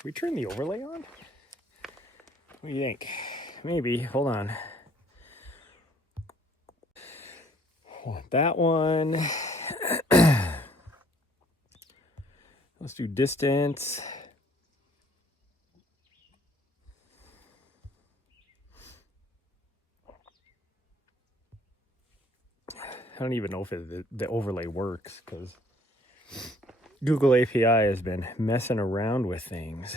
Should we turn the overlay on? What do you think? Maybe. Hold on. Want that one. Let's do distance. I don't even know if the overlay works because Google API has been messing around with things.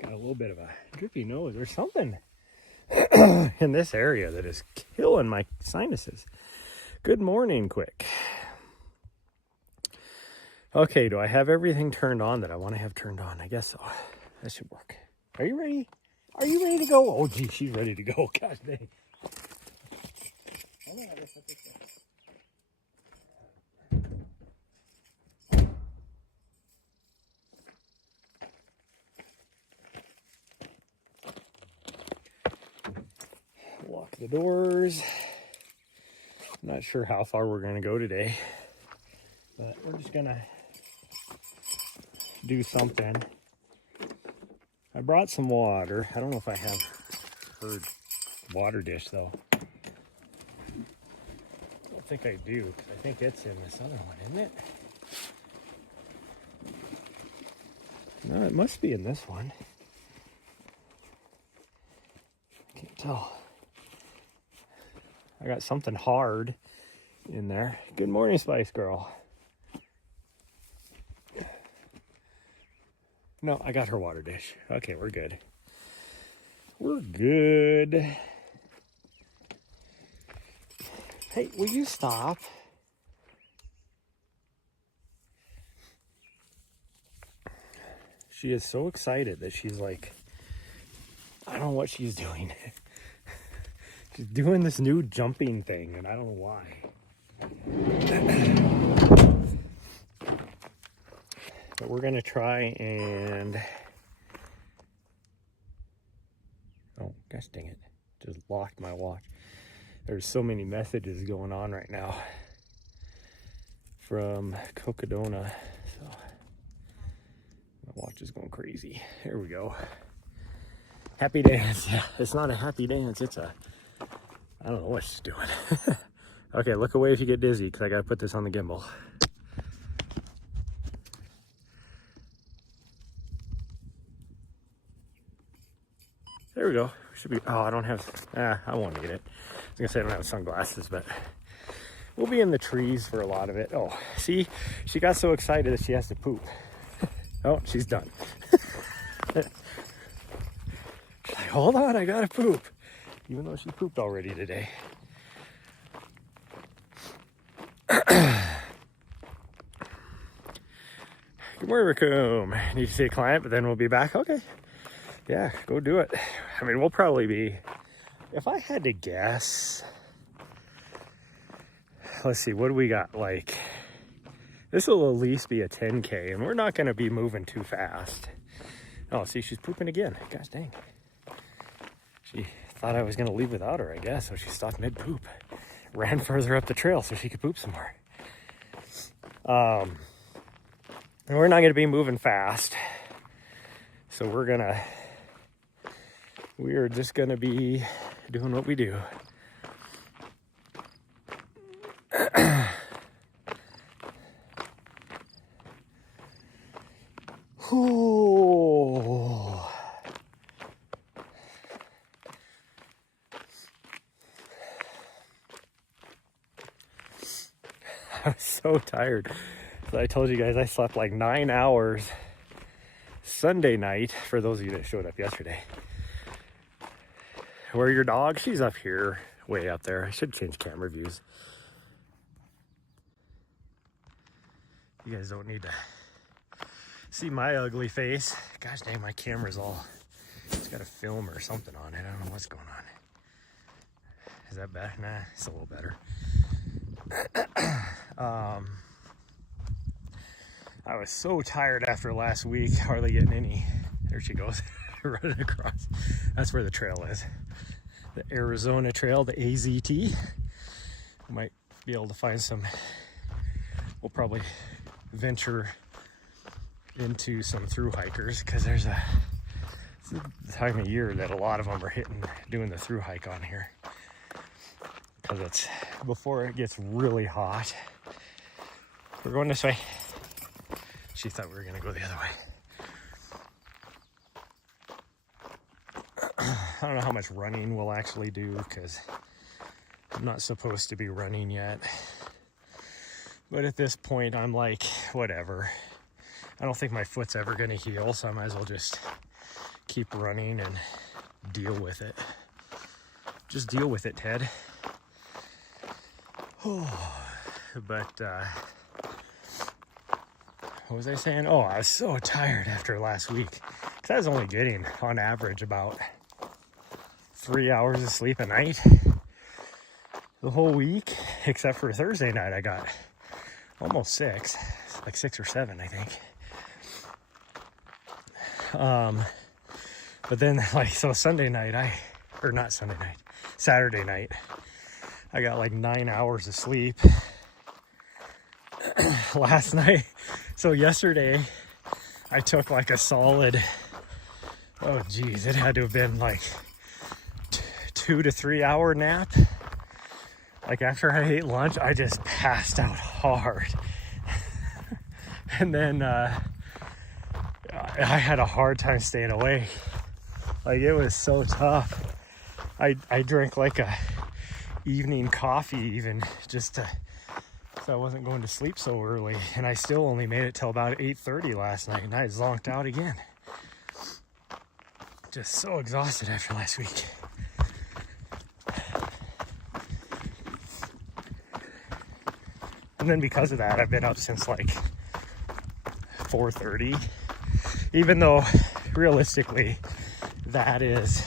Got a little bit of a drippy nose or something in this area that is killing my sinuses. Good morning, quick. Okay, do I have everything turned on that I want to have turned on? I guess so. That should work. Are you ready? Are you ready to go? Oh, gee, she's ready to go. Gosh dang. Lock the doors. Not sure how far we're going to go today, but we're just going to do something. I brought some water. I don't know if I have her water dish though. I don't think I do, because I think it's in this other one, isn't it? No, it must be in this one. Can't tell. I got something hard in there. Good morning, Spice Girl. No, I got her water dish. Okay, we're good. We're good. Hey, will you stop? She is so excited that she's like, I don't know what she's doing. She's doing this new jumping thing, and I don't know why. But we're gonna try and... Oh, gosh dang it. Just locked my watch. There's so many messages going on right now from Cocodona. So my watch is going crazy. Here we go. Happy dance. Yeah, it's not a happy dance. It's a... I don't know what she's doing. Okay, look away if you get dizzy, because I got to put this on the gimbal. There we go. Should be... Oh, I don't have... I won't need it. I was going to say I don't have sunglasses, but we'll be in the trees for a lot of it. Oh, see? She got so excited that she has to poop. Oh, she's done. She's like, hold on, I got to poop. Even though she pooped already today. Good morning, Raccoon. Need to see a client, but then we'll be back. Okay. Yeah, go do it. I mean, we'll probably be, if I had to guess, let's see, what do we got? Like, this will at least be a 10K, and we're not going to be moving too fast. Oh, see, she's pooping again. Gosh dang. She thought I was going to leave without her, I guess, so she stopped mid-poop. Ran further up the trail so she could poop some more. And we're not going to be moving fast. So we are just going to be doing what we do. Ooh. I'm so tired. So I told you guys I slept like 9 hours Sunday night, for those of you that showed up yesterday. Where your dog? She's up here, way up there. I should change camera views. You guys don't need to see my ugly face. Gosh dang, my camera's all, it's got a film or something on it. I don't know what's going on. Is that better? Nah, it's a little better. I was so tired after last week, hardly getting any. There she goes, running across. That's where the trail is. The Arizona Trail, the AZT. We might be able to find some. We'll probably venture into some through hikers because it's the time of year that a lot of them are doing the through hike on here. Because it's before it gets really hot. We're going this way. She thought we were going to go the other way. I don't know how much running we'll actually do because I'm not supposed to be running yet. But at this point, I'm like, whatever. I don't think my foot's ever going to heal, so I might as well just keep running and deal with it. Just deal with it, Ted. But, what was I saying? Oh, I was so tired after last week. Because I was only getting, on average, about 3 hours of sleep a night. The whole week, except for Thursday night, I got almost 6. Like 6 or 7, I think. But then, like, so Saturday night, I got like 9 hours of sleep. Last night, so yesterday, I took like a solid, oh geez, it had to have been like 2 to 3 hour nap. Like after I ate lunch, I just passed out hard. And then I had a hard time staying awake. Like it was so tough. I drank like a evening coffee even just to, so I wasn't going to sleep so early, and I still only made it till about 8:30 last night, and I zonked out again. Just so exhausted after last week. And then because of that, I've been up since like 4:30, even though realistically that is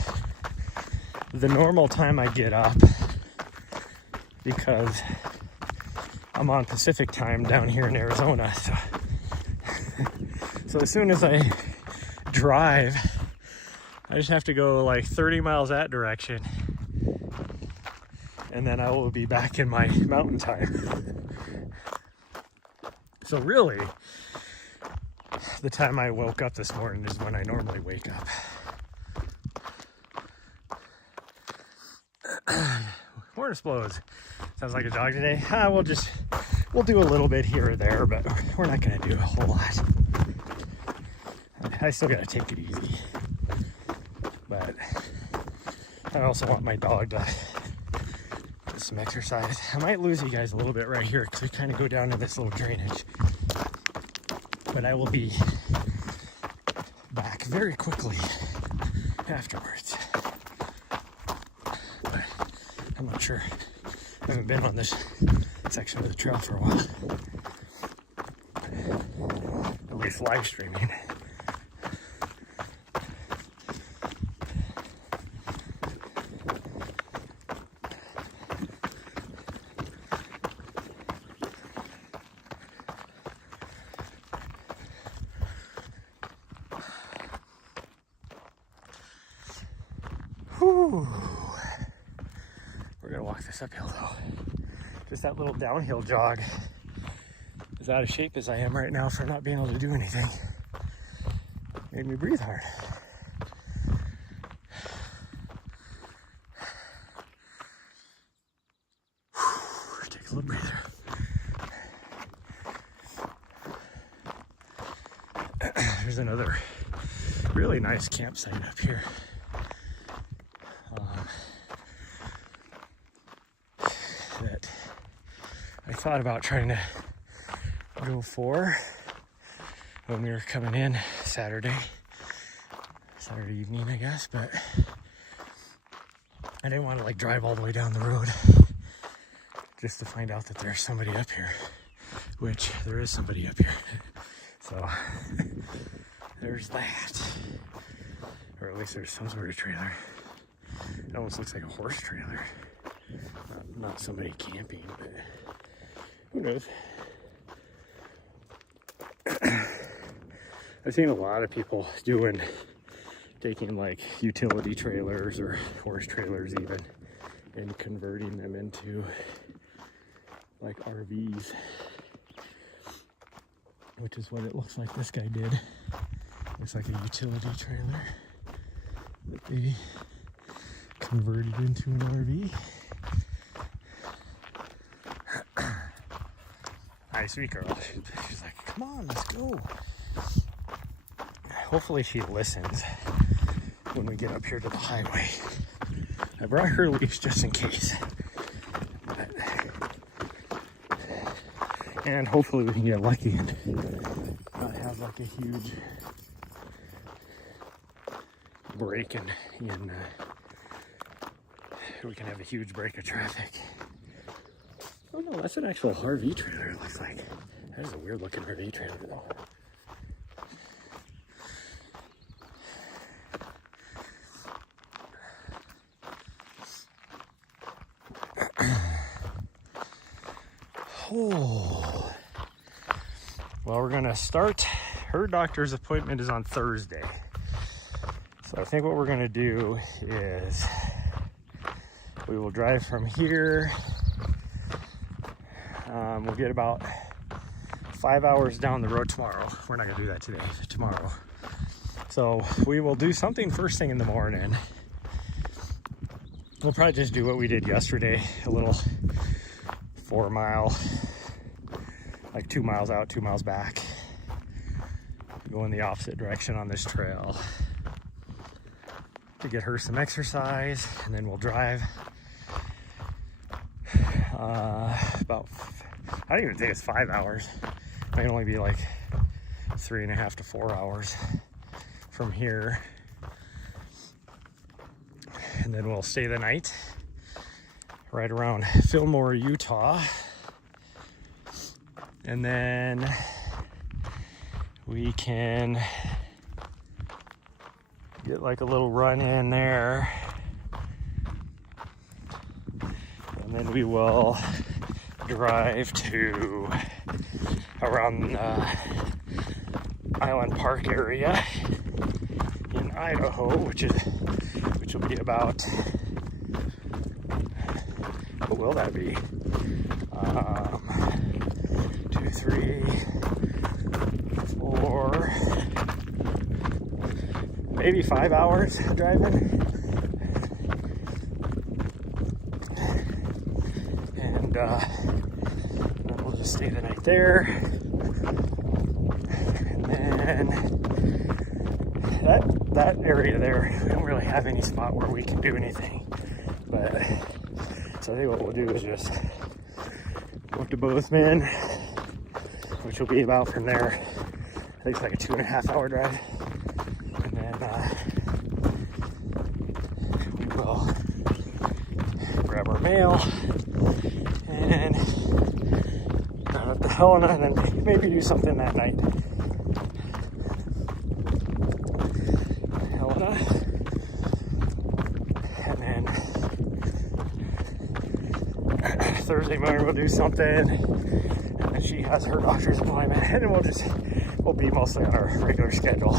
the normal time I get up because I'm on Pacific time down here in Arizona. So as soon as I drive, I just have to go like 30 miles that direction, and then I will be back in my mountain time. So really, the time I woke up this morning is when I normally wake up. Morning explodes. Sounds like a jog today. We'll do a little bit here or there, but we're not going to do a whole lot. I still got to take it easy. But I also want my dog to get some exercise. I might lose you guys a little bit right here because we kind of go down to this little drainage. But I will be back very quickly afterwards. But I'm not sure. I haven't been on this section of the trail for a while. At least live streaming. Whew. We're gonna walk this uphill though. Just that little downhill jog. As out of shape as I am right now for not being able to do anything, made me breathe hard. Whew. Take a little breather. There's another really nice campsite up here. That I thought about trying to go for when we were coming in Saturday evening, I guess, but I didn't want to like drive all the way down the road just to find out that there's somebody up here, which there is somebody up here. So there's that. Or at least there's some sort of trailer. It almost looks like a horse trailer. Not somebody camping, but who knows? I've seen a lot of people taking like utility trailers or horse trailers even, and converting them into like RVs, which is what it looks like this guy did. Looks like a utility trailer that they converted into an RV. Nice, sweet girl. She's like, come on, let's go. Hopefully she listens when we get up here to the highway. I brought her leash just in case. And hopefully we can get lucky and not have like a huge break in we can have a huge break of traffic. Oh no, that's an actual RV trailer, it looks like. That is a weird looking RV trailer though. Oh. Well, we're gonna start. Her doctor's appointment is on Thursday. So I think what we're gonna do is we will drive from here. We'll get about 5 hours down the road tomorrow. We're not gonna do that today, tomorrow. So we will do something first thing in the morning. We'll probably just do what we did yesterday, a little 4 mile, like 2 miles out, 2 miles back. Go in the opposite direction on this trail to get her some exercise, and then we'll drive about, I don't even think it's 5 hours. It might only be like 3.5 to 4 hours from here. And then we'll stay the night right around Fillmore, Utah. And then we can get like a little run in there. And then we will drive to around Island Park area in Idaho, which will be about, what will that be? 2, 3, 4, maybe 5 hours driving. And then we'll just stay the night there. And then that area there, we don't really have any spot where we can do anything. But so I think what we'll do is just go up to Bozeman, which will be about from there. I think it's like a 2.5 hour drive. And then we will grab our mail and run up to Helena, and then maybe do something that night. Helena. And then Thursday morning we'll do something. And then she has her doctor's appointment, and then we'll be mostly on our regular schedule.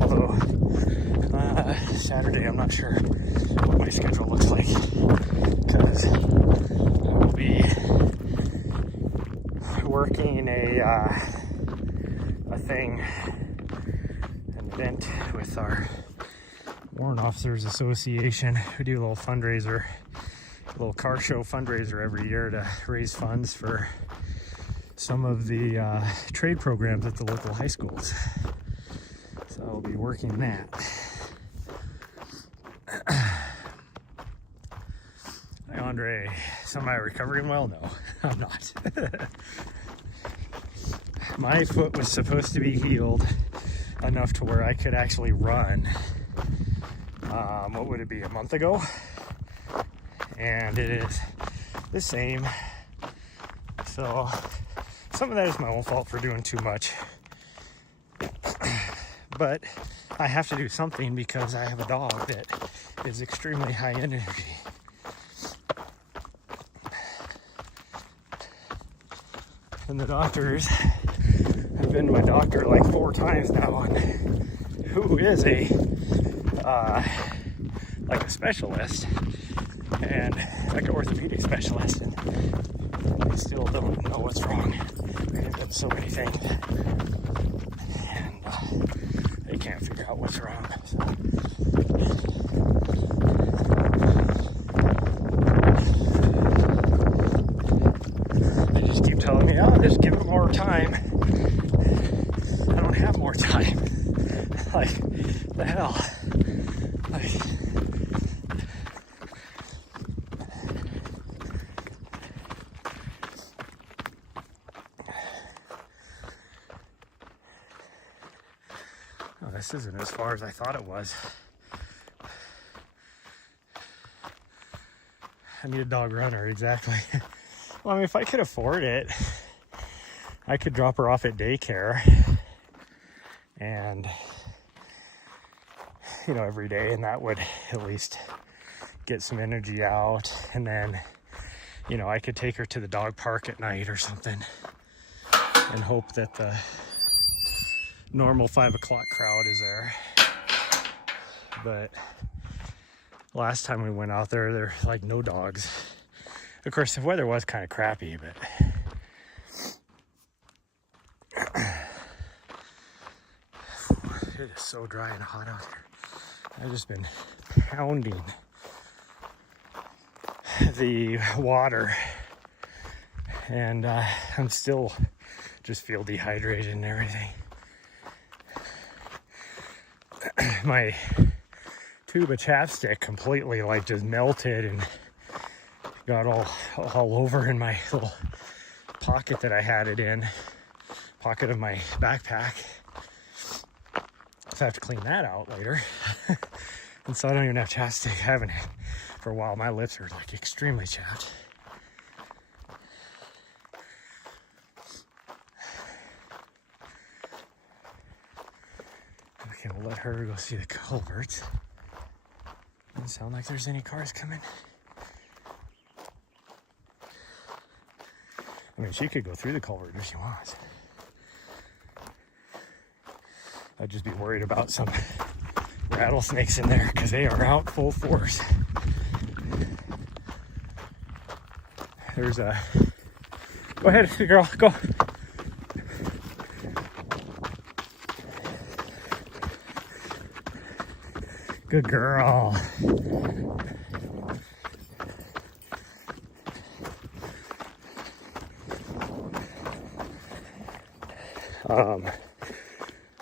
Although Saturday I'm not sure what my schedule looks like, because I will be working a thing, an event with our Warrant Officers Association. We do a little fundraiser, a little car show fundraiser every year to raise funds for some of the trade programs at the local high schools. So I'll be working that. Hi, Andre. So am I recovering well? No, I'm not. My foot was supposed to be healed enough to where I could actually run. What would it be, a month ago? And it is the same. So some of that is my own fault for doing too much. But I have to do something because I have a dog that is extremely high energy. And the doctors have been to my doctor like 4 times now, on who is a like a specialist and like an orthopedic specialist, and they still don't know what's wrong. They've done so many things, and they can't figure out what's wrong. So. They just keep telling me, oh, just give them more time. I don't have more time. Like, the hell? Like, oh, this isn't as far as I thought it was. I need a dog runner, exactly. Well, I mean, if I could afford it, I could drop her off at daycare and, you know, every day, and that would at least get some energy out. And then, you know, I could take her to the dog park at night or something and hope that the normal 5 o'clock crowd is there. But last time we went out there, there were like no dogs. Of course, the weather was kind of crappy, but it is so dry and hot out here. I've just been pounding the water, and I'm still just feel dehydrated and everything. My tube of chapstick completely like just melted and got all over in my little pocket that I had it in, pocket of my backpack. So I have to clean that out later. And so I don't even have chapstick. I haven't for a while. My lips are like extremely chapped. Okay, we'll let her go see the culverts. Doesn't sound like there's any cars coming. I mean, she could go through the culvert if she wants. I'd just be worried about some rattlesnakes in there because they are out full force. There's a... Go ahead, girl, go. Good girl.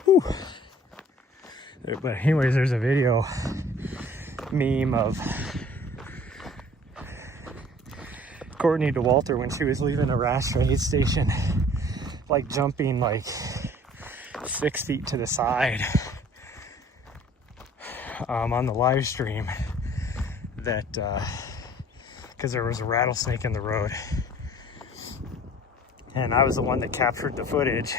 Whew. But anyways, there's a video meme of Courtney DeWalter when she was leaving a ration aid station, like jumping like 6 feet to the side on the live stream, that because there was a rattlesnake in the road, and I was the one that captured the footage.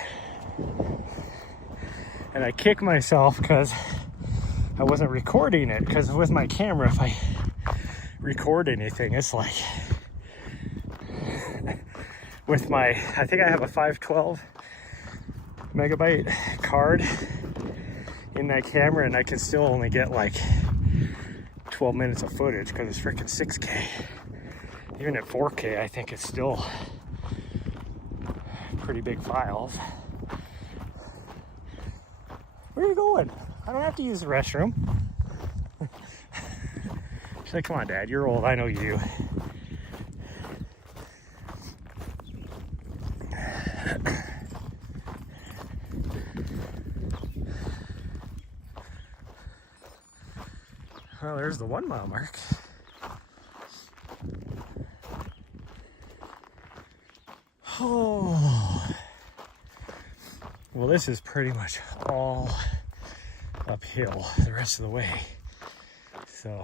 And I kick myself because I wasn't recording it, because with my camera, if I record anything, it's like with my, I think I have a 512 megabyte card in that camera, and I can still only get like 12 minutes of footage because it's freaking 6K. Even at 4K, I think it's still pretty big files. Where are you going? I don't have to use the restroom. She's like, come on, Dad, you're old. I know you do. Well, there's the 1 mile mark. Oh. Well, this is pretty much all uphill the rest of the way. So,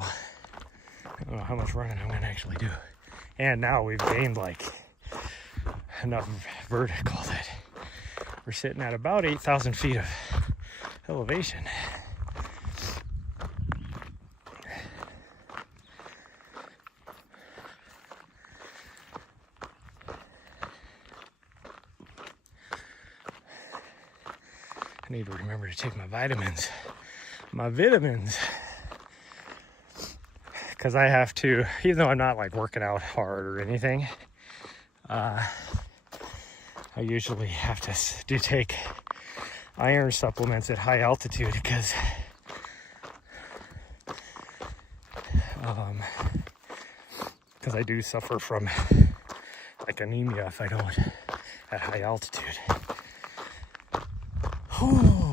I don't know how much running I'm going to actually do. And now we've gained like enough vertical that we're sitting at about 8,000 feet of elevation. I need to remember to take my vitamins, because I have to, even though I'm not like working out hard or anything, I usually have to take iron supplements at high altitude because I do suffer from like anemia if I don't at high altitude.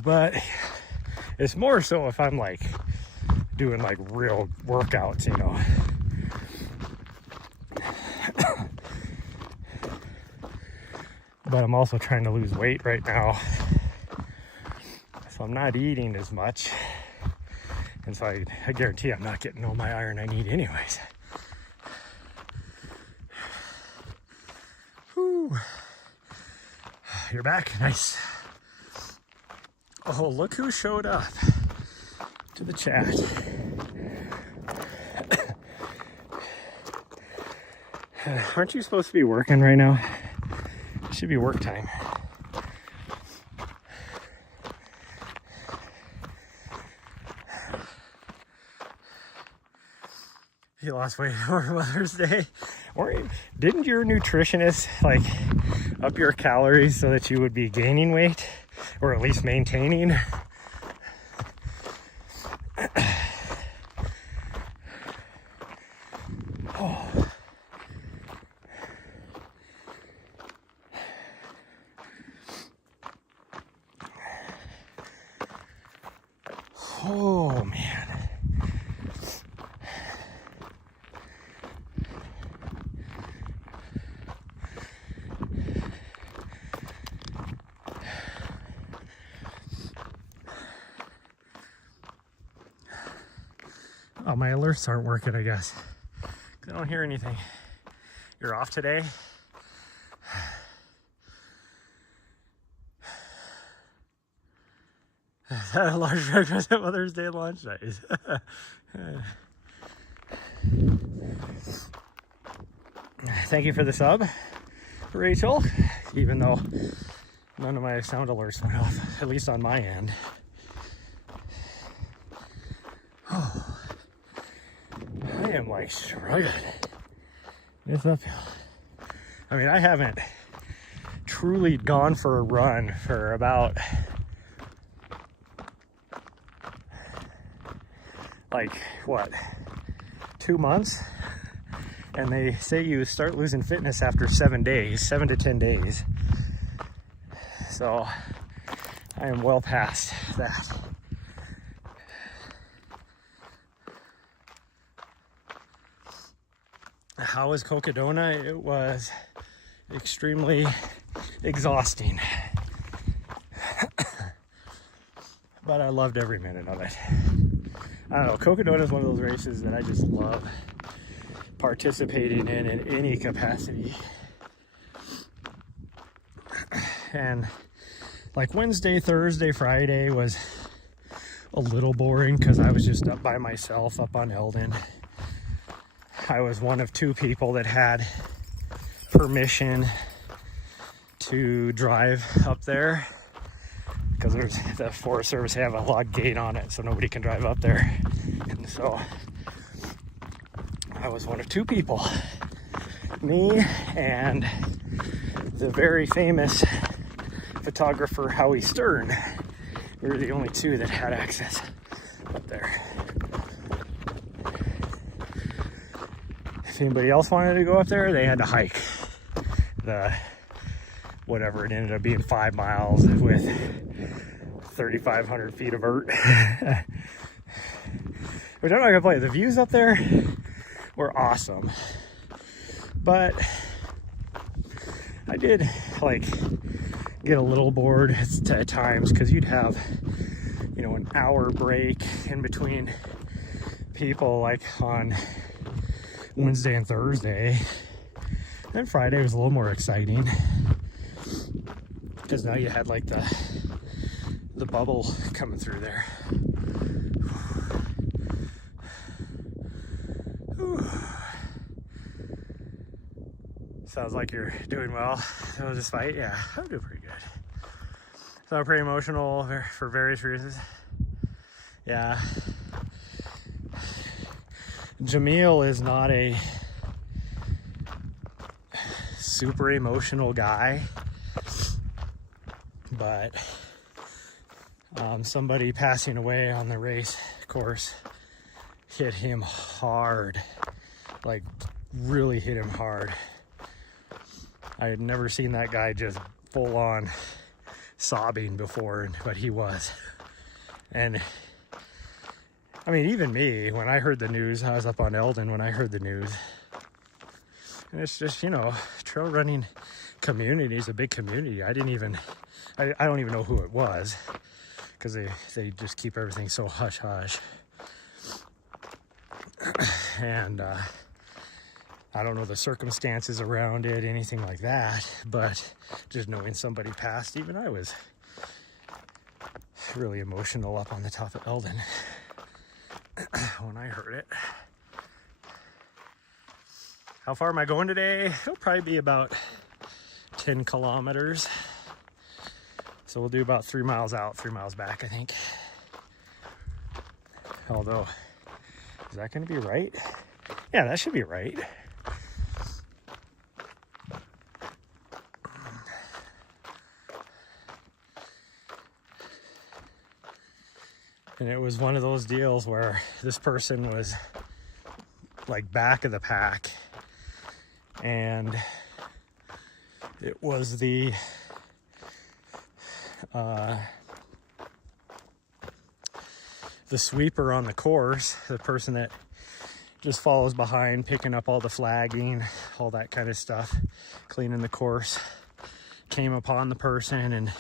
But it's more so if I'm like doing like real workouts, you know. But I'm also trying to lose weight right now, so I'm not eating as much, and so I guarantee I'm not getting all my iron I need anyways. Whew. You're back. Nice. Oh, look who showed up to the chat. Aren't you supposed to be working right now? It should be work time. You lost weight over Mother's Day? Didn't your nutritionist like up your calories so that you would be gaining weight? Or at least maintaining? Oh. Oh, man. Oh, my alerts aren't working, I guess. I don't hear anything. You're off today? Is that a large breakfast at Mother's Day lunch? Nice. Thank you for the sub, Rachel. Even though none of my sound alerts went off, at least on my end. Oh. I am like struggling. It's uphill. I mean, I haven't truly gone for a run for about like what, 2 months? And they say you start losing fitness after 7 to 10 days. So I am well past that. How was Cocodona? It was extremely exhausting. But I loved every minute of it. I don't know, Cocodona is one of those races that I just love participating in any capacity. And like Wednesday, Thursday, Friday was a little boring because I was just up by myself up on Eldon. I was one of 2 people that had permission to drive up there because there's the Forest Service have a log gate on it, so nobody can drive up there. And so I was one of 2 people, me and the very famous photographer Howie Stern. We were the only 2 that had access up there. If anybody else wanted to go up there, they had to hike the whatever it ended up being, 5 miles with 3,500 feet of vert. Which I'm not gonna play. The views up there were awesome, but I did like get a little bored at times because you'd have, you know, an hour break in between people, like on Wednesday and Thursday. Then Friday was a little more exciting. because now you had like the bubble coming through there. Whew. Sounds like you're doing well. That was this fight. Yeah, I'm doing pretty good. So I'm pretty emotional for various reasons. Yeah. Jamil is not a super emotional guy, but somebody passing away on the race course hit him hard, like really hit him hard. I had never seen that guy just full on sobbing before, but he was. And I mean, even me, when I heard the news, I was up on Eldon when I heard the news. And it's just, you know, trail running community is a big community. I don't even know who it was, because they just keep everything so hush hush. And I don't know the circumstances around it, anything like that, but just knowing somebody passed, even I was really emotional up on the top of Eldon when I heard it. How far am I going today? It'll probably be about 10 kilometers. So we'll do about 3 miles out, 3 miles back, I think. Although, is that going to be right? Yeah, that should be right. And it was one of those deals where this person was like back of the pack, and it was the sweeper on the course, the person that just follows behind, picking up all the flagging, all that kind of stuff, cleaning the course, came upon the person and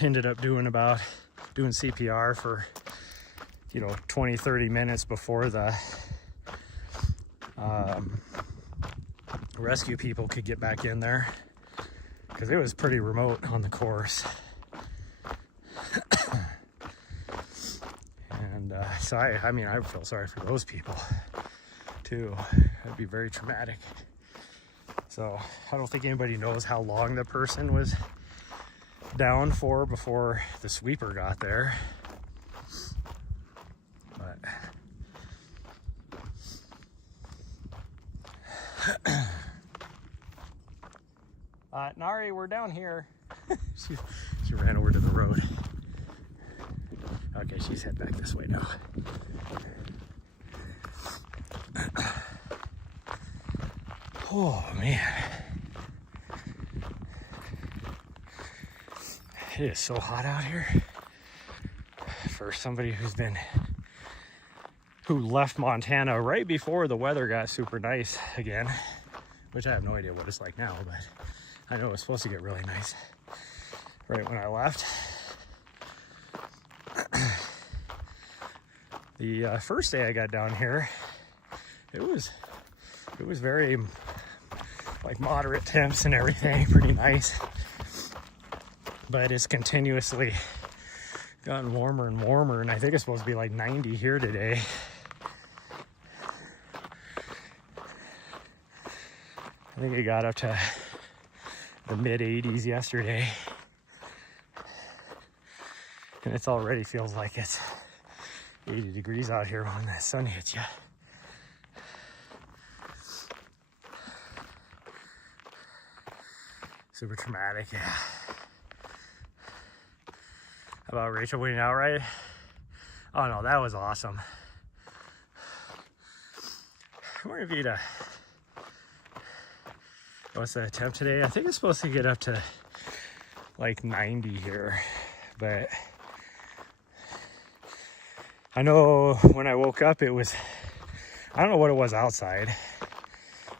ended up doing CPR for, 20-30 minutes before the rescue people could get back in there, because it was pretty remote on the course. And so I feel sorry for those people too. It'd be very traumatic. So I don't think anybody knows how long the person was down for before the sweeper got there. But Nahri, we're down here. she ran over to the road. Okay, she's heading back this way now. Oh man, it is so hot out here for somebody who left Montana right before the weather got super nice again, which I have no idea what it's like now, but I know it's supposed to get really nice right when I left. The first day I got down here, it was very like moderate temps and everything, pretty nice, but it's continuously gotten warmer and warmer, and I think it's supposed to be like 90 here today. I think it got up to the mid 80s yesterday, and it already feels like it's 80 degrees out here when the sun hits you. Super traumatic, yeah. How about Rachel winning outright? Oh no, that was awesome. We're gonna be what's the temp today? I think it's supposed to get up to like 90 here, but I know when I woke up it was, I don't know what it was outside,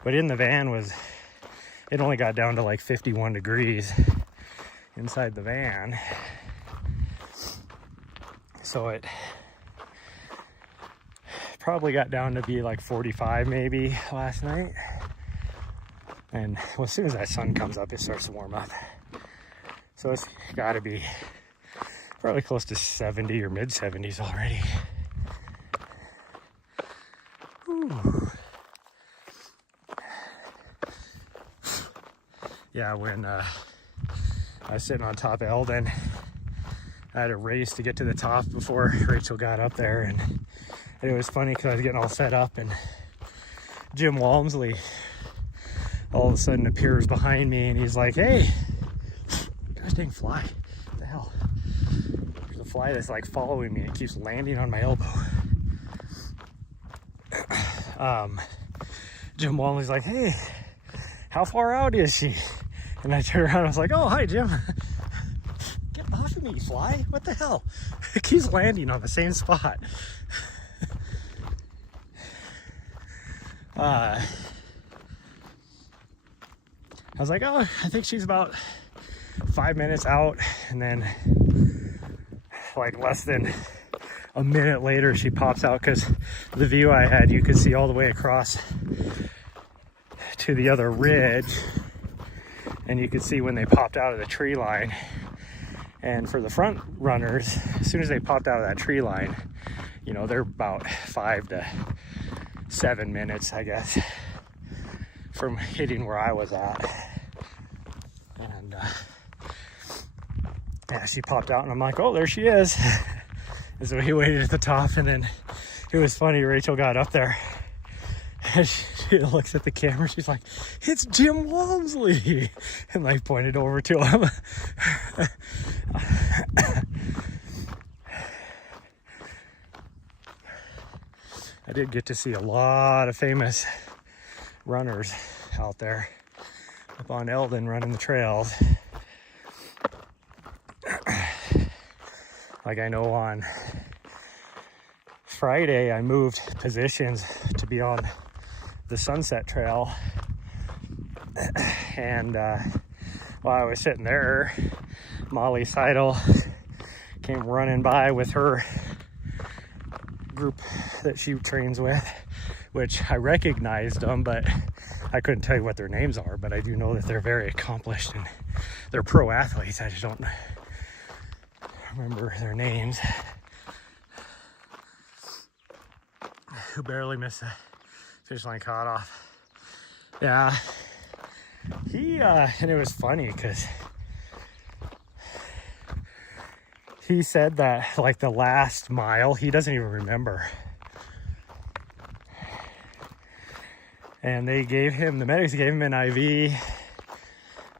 but in the van it only got down to like 51 degrees inside the van. So it probably got down to be like 45 maybe last night. And well, as soon as that sun comes up, it starts to warm up. So it's got to be probably close to 70 or mid 70s already. Ooh. Yeah, when I was sitting on top of Eldon, I had a race to get to the top before Rachel got up there, and it was funny because I was getting all set up, and Jim Walmsley all of a sudden appears behind me, and he's like, "Hey, gosh dang fly, what the hell?" There's a fly that's like following me, and it keeps landing on my elbow. Jim Walmsley's like, "Hey, how far out is she?" And I turned around and I was like, "Oh, hi, Jim." "Get off of me, fly. What the hell?" It keeps landing on the same spot. I was like, "Oh, I think she's about 5 minutes out." And then like less than a minute later, she pops out, because the view I had, you could see all the way across to the other ridge, and you could see when they popped out of the tree line. And for the front runners, as soon as they popped out of that tree line, you know, they're about 5 to 7 minutes, I guess, from hitting where I was at. And yeah, she popped out, and I'm like, "Oh, there she is." And so he waited at the top, and then it was funny, Rachel got up there, and she looks at the camera, she's like, "It's Jim Walmsley," and like pointed over to him. I did get to see a lot of famous runners out there up on Eldon running the trails. Like, I know on Friday I moved positions to be on the Sunset Trail, and while I was sitting there, Molly Seidel came running by with her group that she trains with, which I recognized them, but I couldn't tell you what their names are. But I do know that they're very accomplished and they're pro athletes. I just don't remember their names. Who barely missed a fish line cutoff. Yeah, and it was funny because he said that like the last mile, he doesn't even remember. And the medics gave him an IV,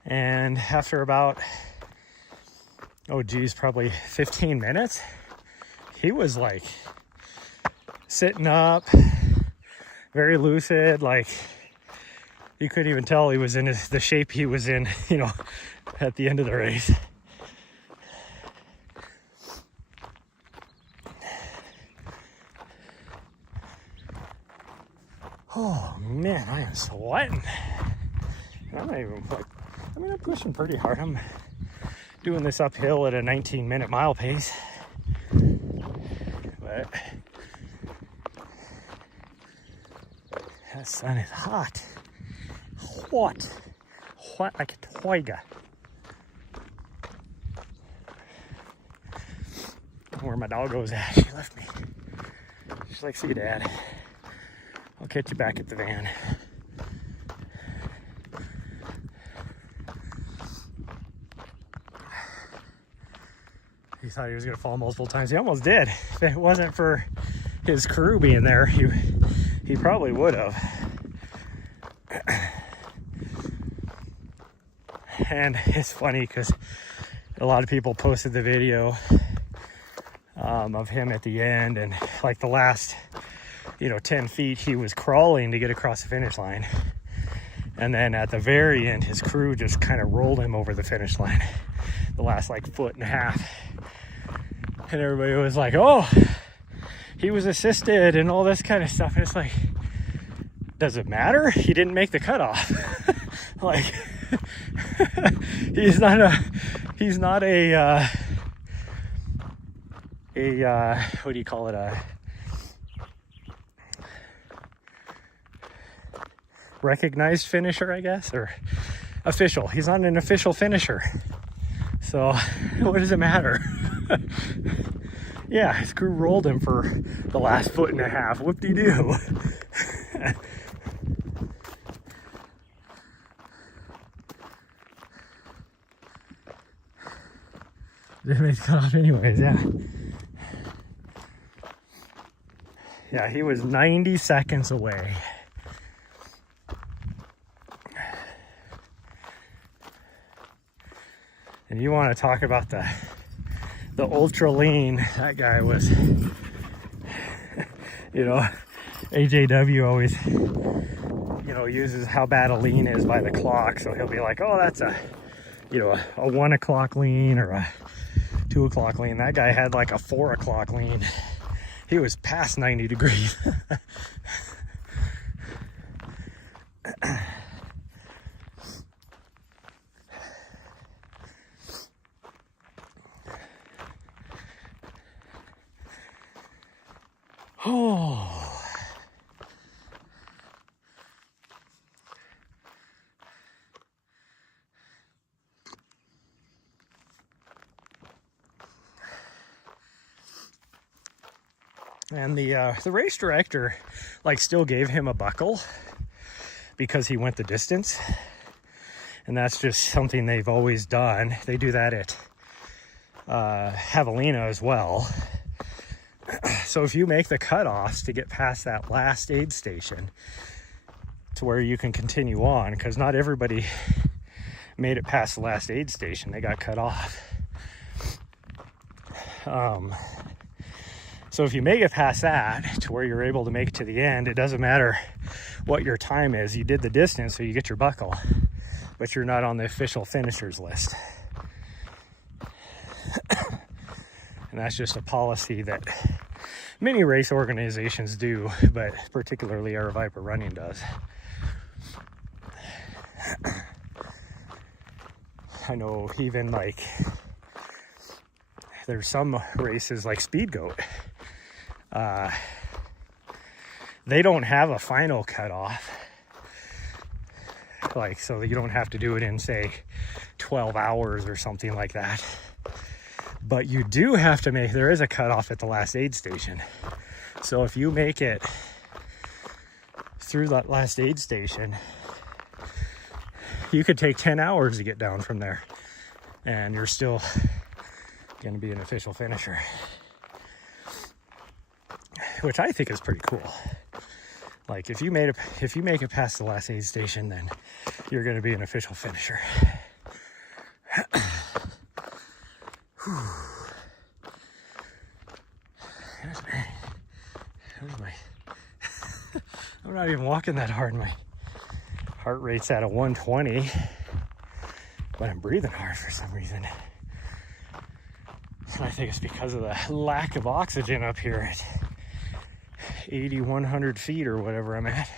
and after about, probably 15 minutes, he was like sitting up, very lucid, like you couldn't even tell he was in the shape he was in, you know, at the end of the race. Oh man, I am sweating. And I'm not even like, I'm pushing pretty hard. I'm doing this uphill at a 19-minute mile pace. But that sun is hot. Hot like a tiger. Where my dog goes at. She left me. She's like, "See you, Dad. I'll catch you back at the van." He thought he was going to fall multiple times. He almost did. If it wasn't for his crew being there, he probably would have. And it's funny because a lot of people posted the video of him at the end, and like the last 10 feet he was crawling to get across the finish line, and then at the very end his crew just kind of rolled him over the finish line, the last like foot and a half, and everybody was like, "Oh, he was assisted," and all this kind of stuff. And it's like, does it matter? He didn't make the cutoff. Like, he's not a what do you call it, a recognized finisher, I guess, or official. He's not an official finisher. So what does it matter? Yeah, his crew rolled him for the last 1.5 feet. Whoop-de-doo. Didn't make the cutoff anyways, yeah. Yeah, he was 90 seconds away. And you want to talk about the ultra lean, that guy was, you know, AJW always, you know, uses how bad a lean is by the clock. So he'll be like, oh, that's a, you know, a 1 o'clock lean or a 2 o'clock lean. That guy had like a 4 o'clock lean. He was past 90 degrees. Oh. And the race director, like, still gave him a buckle because he went the distance. And that's just something they've always done. They do that at Javelina as well. So if you make the cutoffs to get past that last aid station to where you can continue on, because not everybody made it past the last aid station, they got cut off. So if you make it past that to where you're able to make it to the end, it doesn't matter what your time is. You did the distance, so you get your buckle, but you're not on the official finishers list. And that's just a policy that many race organizations do, but particularly our Viper Running does. I know even like there's some races like Speed Goat. They don't have a final cutoff. Like, so you don't have to do it in, say, 12 hours or something like that. But you do have to make, there is a cutoff at the last aid station. So if you make it through that last aid station, you could take 10 hours to get down from there. And you're still going to be an official finisher. Which I think is pretty cool. Like, if you make it past the last aid station, then you're going to be an official finisher. There's my I'm not even walking that hard. My heart rate's at a 120, but I'm breathing hard for some reason. And I think it's because of the lack of oxygen up here at 8,100 feet or whatever I'm at.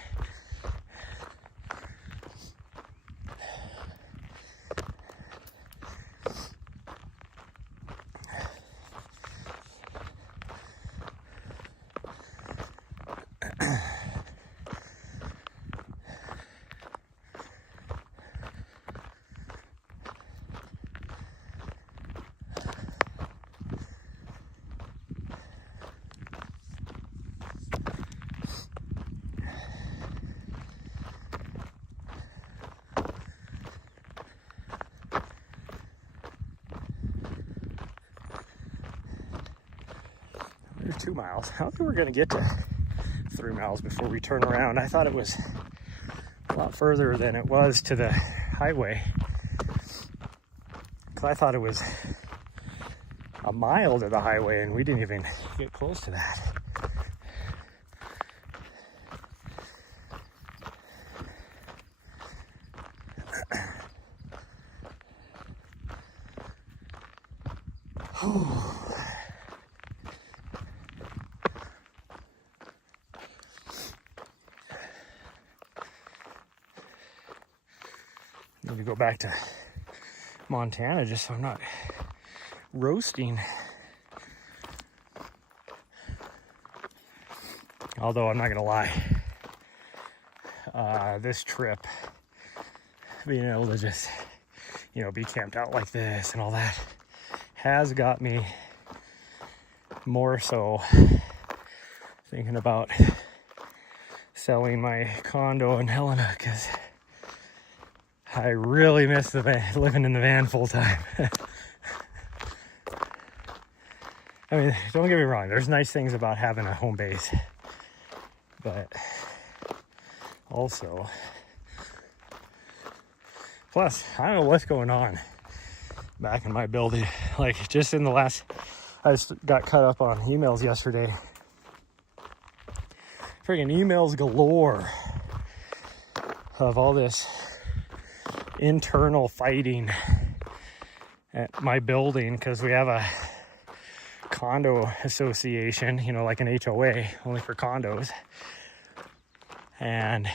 There's 2 miles. I don't think we're going to get to 3 miles before we turn around. I thought it was a lot further than it was to the highway. Because I thought it was a mile to the highway, and we didn't even get close to that. Need to go back to Montana just so I'm not roasting. Although I'm not gonna lie, this trip, being able to just you know, be camped out like this and all that has got me more so thinking about selling my condo in Helena, because I really miss the van, living in the van full time. I mean, don't get me wrong, there's nice things about having a home base, but also, plus, I don't know what's going on back in my building. Like, just in the last, I just got caught up on emails yesterday. Friggin' emails galore of all this internal fighting at my building, because we have a condo association, you know, like an HOA, only for condos. And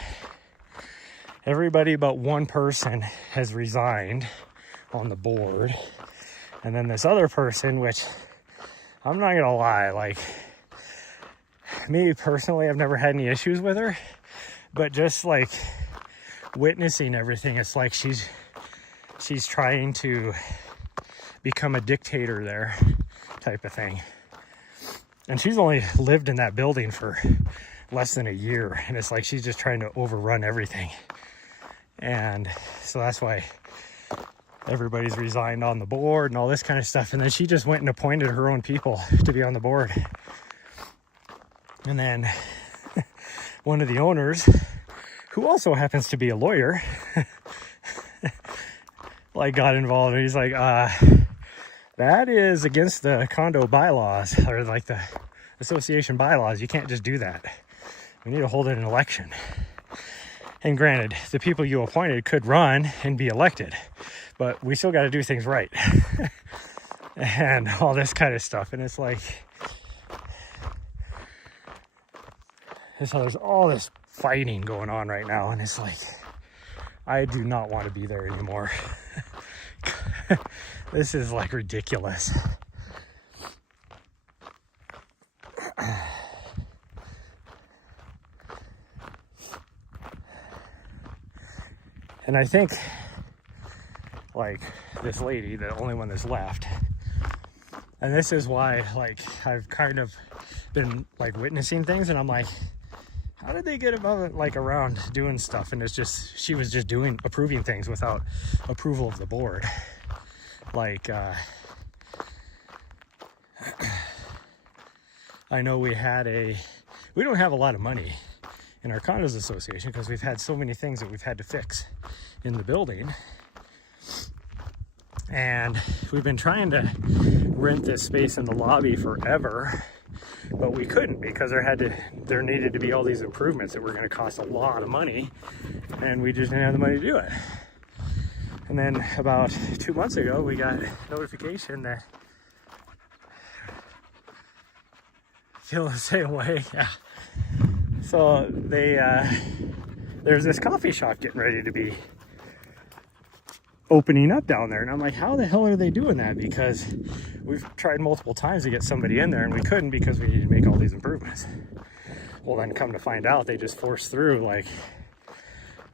everybody but one person has resigned on the board. And then this other person, which I'm not gonna lie, like, me personally, I've never had any issues with her, but just like witnessing everything, it's like she's trying to become a dictator there, type of thing. And she's only lived in that building for less than a year, and it's like she's just trying to overrun everything. And so that's why everybody's resigned on the board and all this kind of stuff. And then she just went and appointed her own people to be on the board. And then one of the owners, who also happens to be a lawyer, like, got involved, and he's like, that is against the condo bylaws, or like the association bylaws. You can't just do that. We need to hold an election. And granted, the people you appointed could run and be elected, but we still got to do things right. And all this kind of stuff. And it's like, and so there's all this fighting going on right now, and it's like, I do not want to be there anymore. This is like ridiculous. And I think, like, this lady, the only one that's left, and this is why, like, I've kind of been, like, witnessing things, and I'm like, how did they get above it, like, around doing stuff? And it's just, she was just approving things without approval of the board. Like, I know we don't have a lot of money in our condos association because we've had so many things that we've had to fix in the building. And we've been trying to rent this space in the lobby forever, but we couldn't, because there needed to be all these improvements that were going to cost a lot of money, and we just didn't have the money to do it. And then about 2 months ago, we got notification that, feel the same way, yeah. So there's this coffee shop getting ready to be opening up down there, and I'm like, how the hell are they doing that? Because we've tried multiple times to get somebody in there, and we couldn't, because we needed to make all these improvements. Well, then come to find out, they just forced through, like,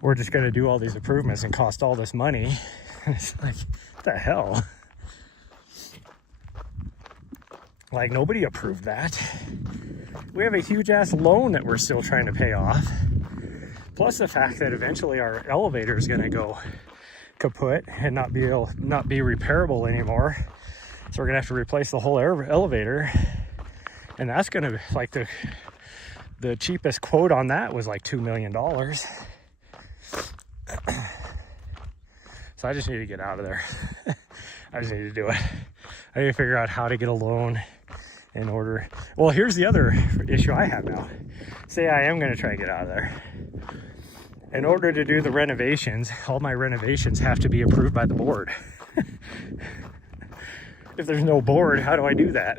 we're just going to do all these improvements and cost all this money. It's like, what the hell? Like, nobody approved that. We have a huge ass loan that we're still trying to pay off. Plus the fact that eventually our elevator is going to go kaput and not be repairable anymore. So we're going to have to replace the whole elevator. And that's going to, like, the cheapest quote on that was like $2 million. So I just need to get out of there. I just need to do it. I need to figure out how to get a loan in order. Well, here's the other issue I have now. Say I am going to try and get out of there. In order to do the renovations, all my renovations have to be approved by the board. If there's no board, how do I do that?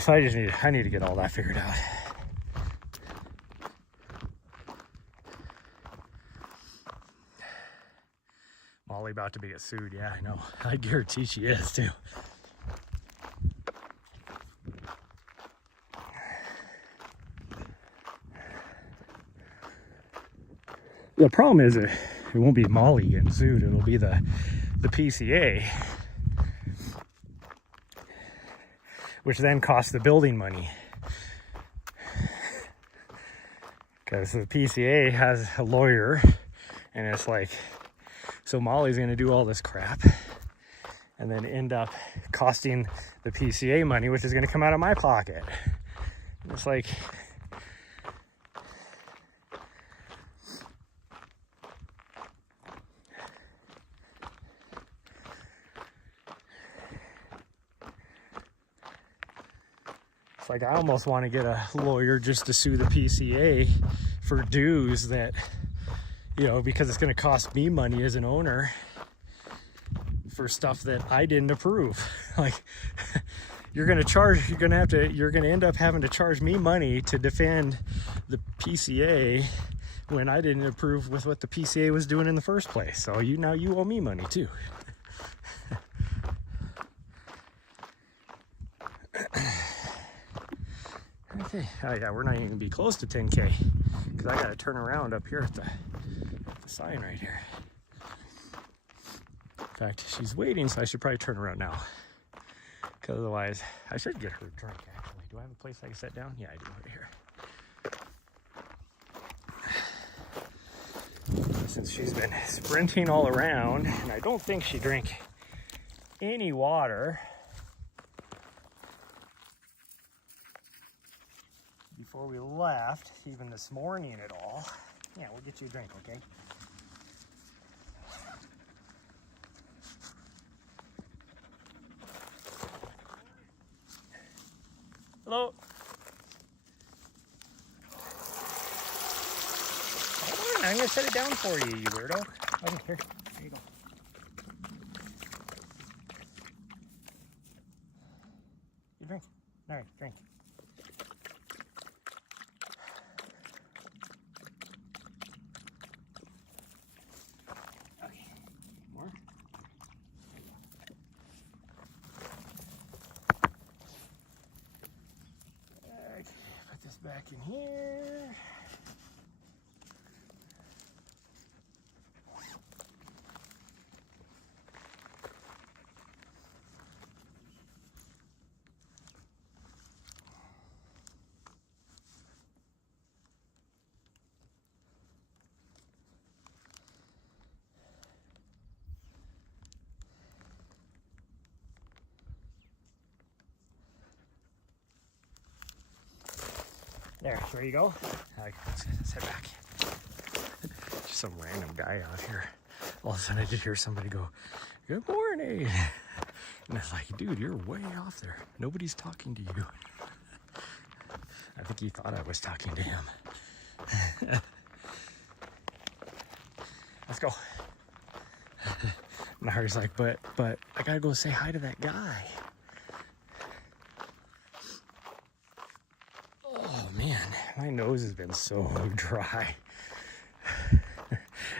So I need to get all that figured out. Molly about to be get sued. Yeah, I know. I guarantee she is too. The problem is it won't be Molly getting sued. It'll be the PCA, which then costs the building money. Because the PCA has a lawyer, and it's like, so Molly's going to do all this crap and then end up costing the PCA money, which is going to come out of my pocket. And it's like, I almost want to get a lawyer just to sue the PCA for dues that, you know, because it's going to cost me money as an owner for stuff that I didn't approve. Like, you're going to end up having to charge me money to defend the PCA when I didn't approve with what the PCA was doing in the first place. So now you owe me money too. Okay, oh yeah, we're not even gonna be close to 10K because I gotta turn around up here at the sign right here. In fact, she's waiting, so I should probably turn around now. Because otherwise, I should get her a drink actually. Do I have a place I can sit down? Yeah, I do right here. Since she's been sprinting all around, and I don't think she drank any water before we left, even this morning at all. Yeah, we'll get you a drink, okay? Hello? Hold on, I'm gonna set it down for you, you weirdo. Okay, here you go. You drink. All right, drink. Back in here. There you go. Let's head back. Just some random guy out here. All of a sudden I just hear somebody go, "Good morning." And it's like, dude, you're way off there. Nobody's talking to you. I think he thought I was talking to him. Let's go. Nahri's like, but I gotta go say hi to that guy. Man, my nose has been so dry.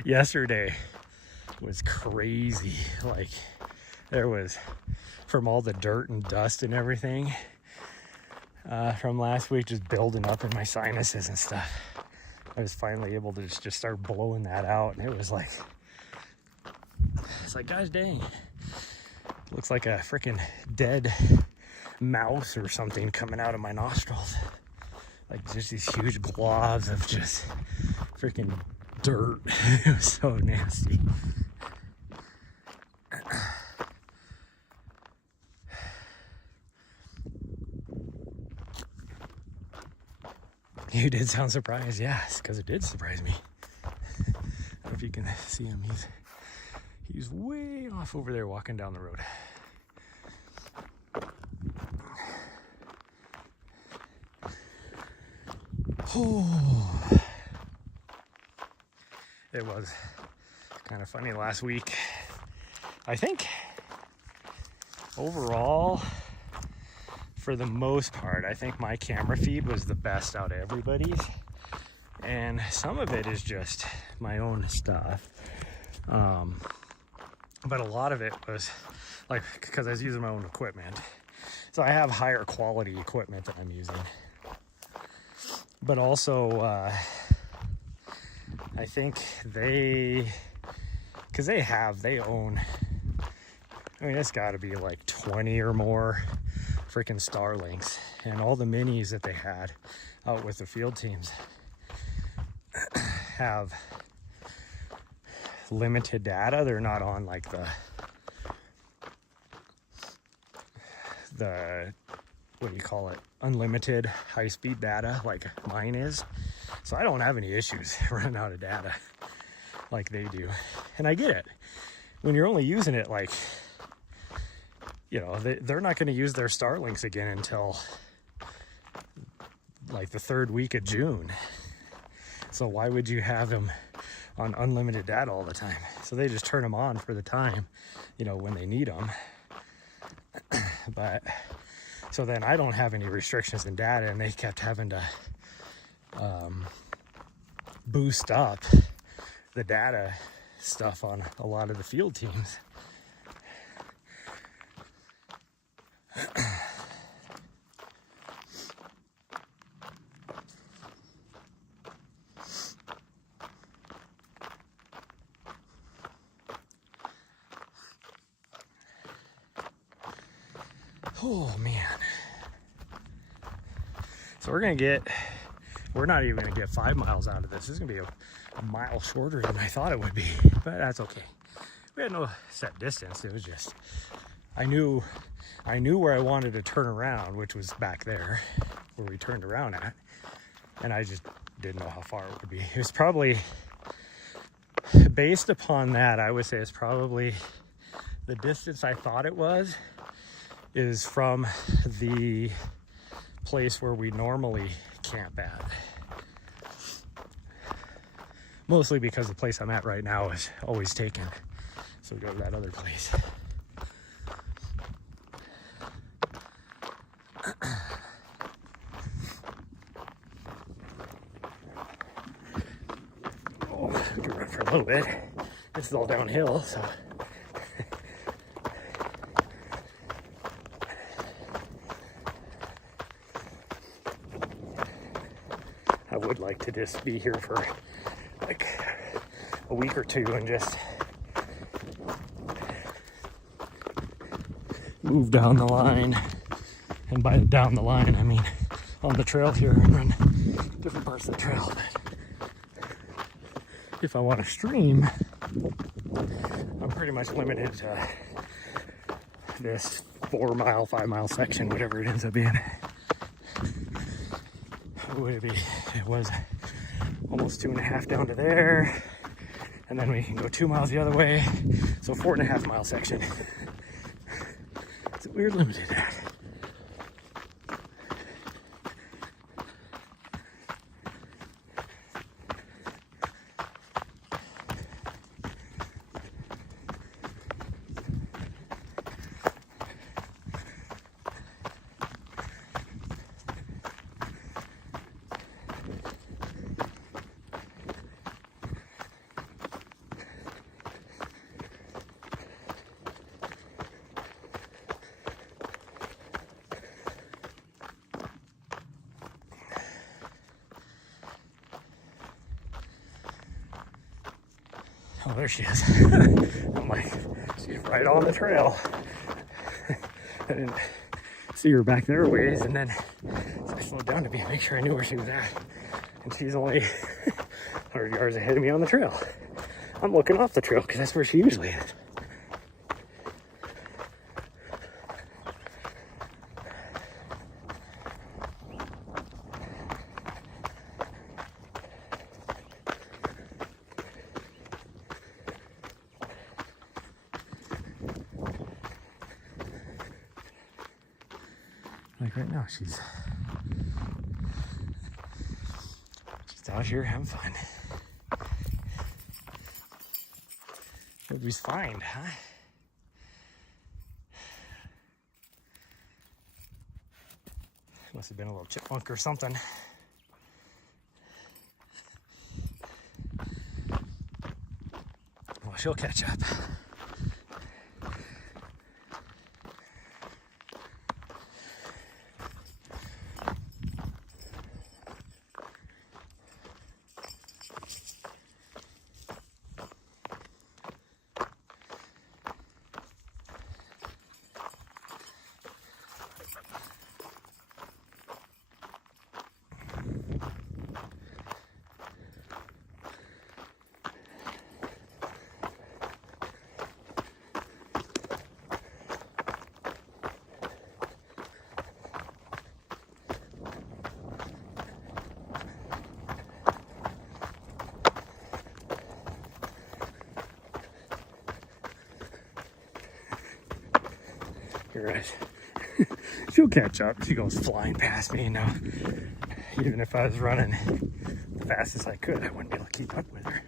Yesterday was crazy. Like, there was, from all the dirt and dust and everything from last week, just building up in my sinuses and stuff. I was finally able to just start blowing that out, and it was like, it's like, gosh dang, looks like a freaking dead mouse or something coming out of my nostrils. Like, just these huge globs of just freaking dirt. It was so nasty. You did sound surprised, yes, because it did surprise me. I don't know if you can see him. He's way off over there walking down the road. Oh, it was kind of funny last week. I think overall, for the most part, I think my camera feed was the best out of everybody's. And some of it is just my own stuff. But a lot of it was like, because I was using my own equipment. So I have higher quality equipment that I'm using. But also, I think because they own, I mean, it's got to be like 20 or more freaking Starlinks, and all the minis that they had out with the field teams have limited data. They're not on like the what do you call it, unlimited high-speed data like mine is. So I don't have any issues running out of data like they do. And I get it. When you're only using it like, you know, they're not going to use their Starlinks again until like the 3rd week of June. So why would you have them on unlimited data all the time? So they just turn them on for the time, you know, when they need them. But so then I don't have any restrictions in data, and they kept having to boost up the data stuff on a lot of the field teams. Oh man. So we're not even gonna get 5 miles out of this. This is gonna be a mile shorter than I thought it would be, but that's okay. We had no set distance. It was just, I knew where I wanted to turn around, which was back there where we turned around at, and I just didn't know how far it would be. It was probably, based upon that, I would say it's probably the distance I thought it was is from the place where we normally camp at. Mostly because the place I'm at right now is always taken. So we go to that other place. Oh, I can run for a little bit. This is all downhill, so. I would like to just be here for like a week or two and just move down the line. And by down the line, I mean on the trail here and run different parts of the trail. But if I want to stream, I'm pretty much limited to this 4 mile, 5 mile section, whatever it ends up being. It was almost 2.5 down to there, and then we can go 2 miles the other way, so 4.5 mile section. It's a weird limited at. Oh, there she is. I'm like, she's right on the trail. I didn't see her back there a ways, and then so I slowed down to make sure I knew where she was at. And she's only 100 yards ahead of me on the trail. I'm looking off the trail because that's where she usually is. Like right now, she's out here having fun. Everybody's fine, huh? Must have been a little chipmunk or something. Well, she'll catch up. Here it is. She'll catch up. She goes flying past me now. Even if I was running the fastest I could, I wouldn't be able to keep up with her.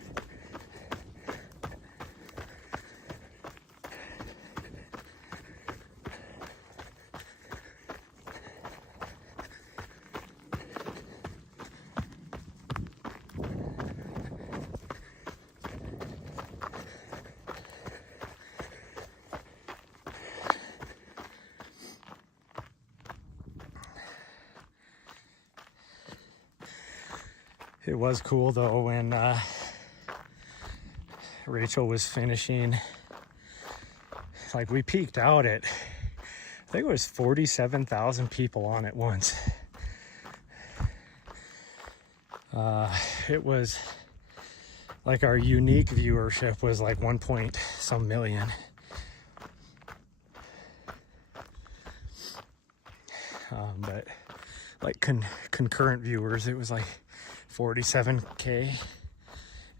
It was cool though when Rachel was finishing. Like we peaked out at, I think it was 47,000 people on at once. It was like our unique viewership was like 1 point some million. But like concurrent viewers, it was like 47K.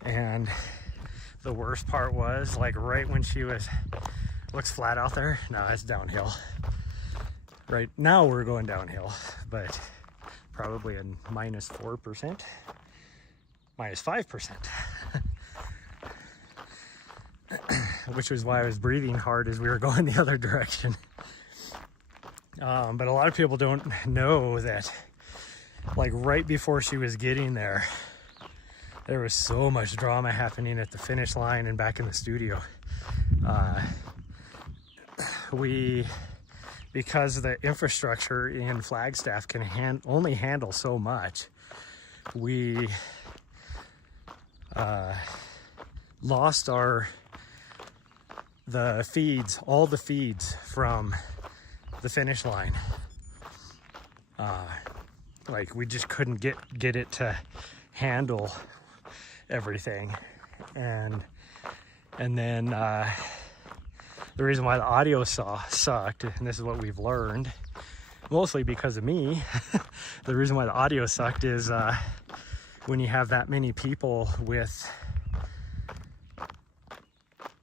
And the worst part was like right when she was, looks flat out there. No, it's downhill. Right now we're going downhill, but probably a -4%, -5%. Which was why I was breathing hard as we were going the other direction. But a lot of people don't know that like right before she was getting there, there was so much drama happening at the finish line and back in the studio. Because the infrastructure in Flagstaff can only handle so much, we lost all the feeds from the finish line. Like we just couldn't get it to handle everything, and then the reason why the audio sucked, and this is what we've learned, mostly because of me, the reason why the audio sucked is when you have that many people with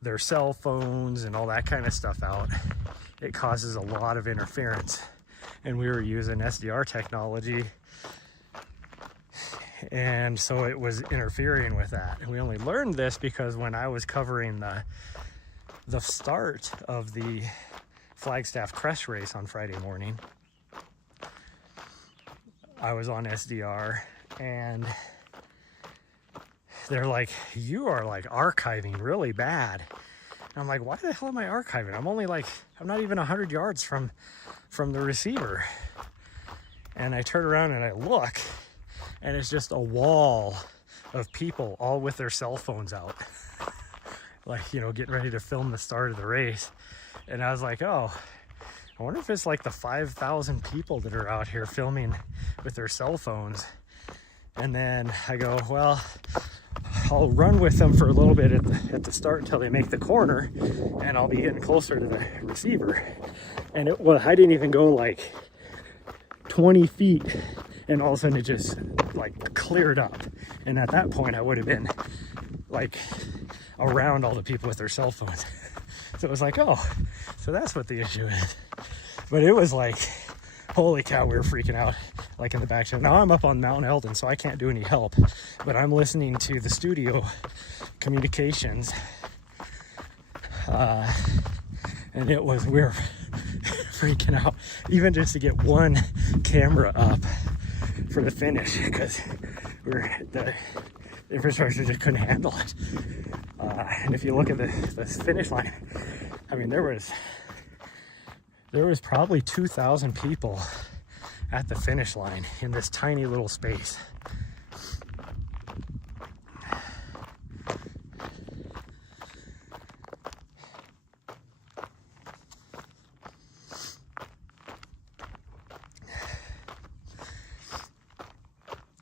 their cell phones and all that kind of stuff out, it causes a lot of interference. And we were using SDR technology, and so it was interfering with that. And we only learned this because when I was covering the start of the Flagstaff Crest race on Friday morning, I was on SDR, and they're like, you are like archiving really bad. And I'm like, why the hell am I archiving? I'm not even 100 yards from the receiver. And I turn around and I look, and it's just a wall of people all with their cell phones out. Like, you know, getting ready to film the start of the race. And I was like, oh, I wonder if it's like the 5,000 people that are out here filming with their cell phones. And then I go, well, I'll run with them for a little bit at the start until they make the corner, and I'll be getting closer to the receiver. And I didn't even go like 20 feet, and all of a sudden it just like cleared up. And at that point I would have been like around all the people with their cell phones. So it was like, oh, so that's what the issue is. But it was like, holy cow, we were freaking out, like in the back channel. Now I'm up on Mount Eldon, so I can't do any help, but I'm listening to the studio communications, and we were freaking out, even just to get one camera up for the finish, because the infrastructure just couldn't handle it. And if you look at the finish line, I mean, there was probably 2,000 people at the finish line in this tiny little space.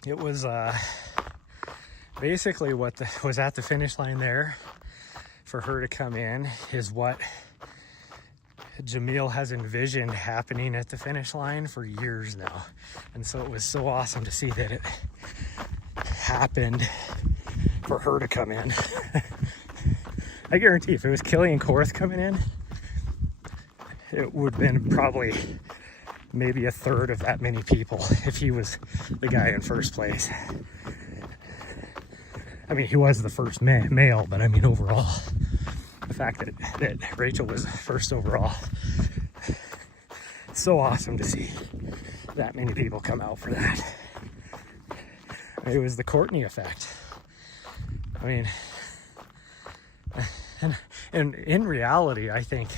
It was basically what was at the finish line there for her to come in is what Jamil has envisioned happening at the finish line for years now. And so it was so awesome to see that it happened for her to come in. I guarantee if it was Killian Korth coming in, it would have been probably maybe a third of that many people if he was the guy in first place. I mean, he was the first male, but I mean, overall, the fact that Rachel was first overall, it's so awesome to see that many people come out for that. It was the Courtney effect. I mean, and in reality, I think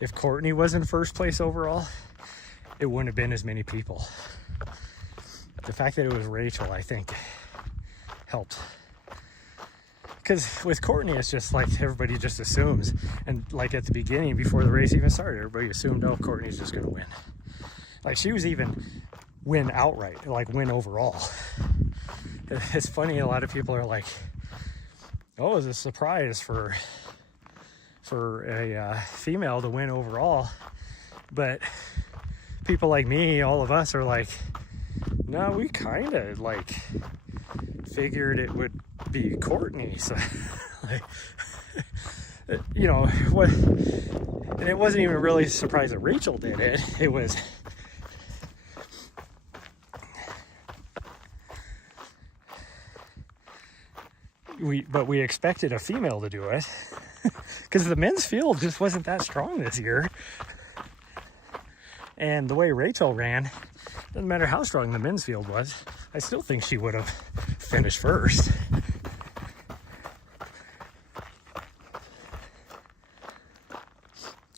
if Courtney was in first place overall, it wouldn't have been as many people. The fact that it was Rachel, I think, helped. Because with Courtney, it's just like everybody just assumes. And like at the beginning, before the race even started, everybody assumed, oh, Courtney's just going to win. Like she was even win outright, like win overall. It's funny, a lot of people are like, oh, it's a surprise for a female to win overall. But people like me, all of us are like, no, we kind of like figured it would be Courtney. So, like, you know, what? And it wasn't even really a surprise that Rachel did it. It was, we expected a female to do it because the men's field just wasn't that strong this year. And the way Rachel ran, doesn't matter how strong the men's field was, I still think she would have finished first.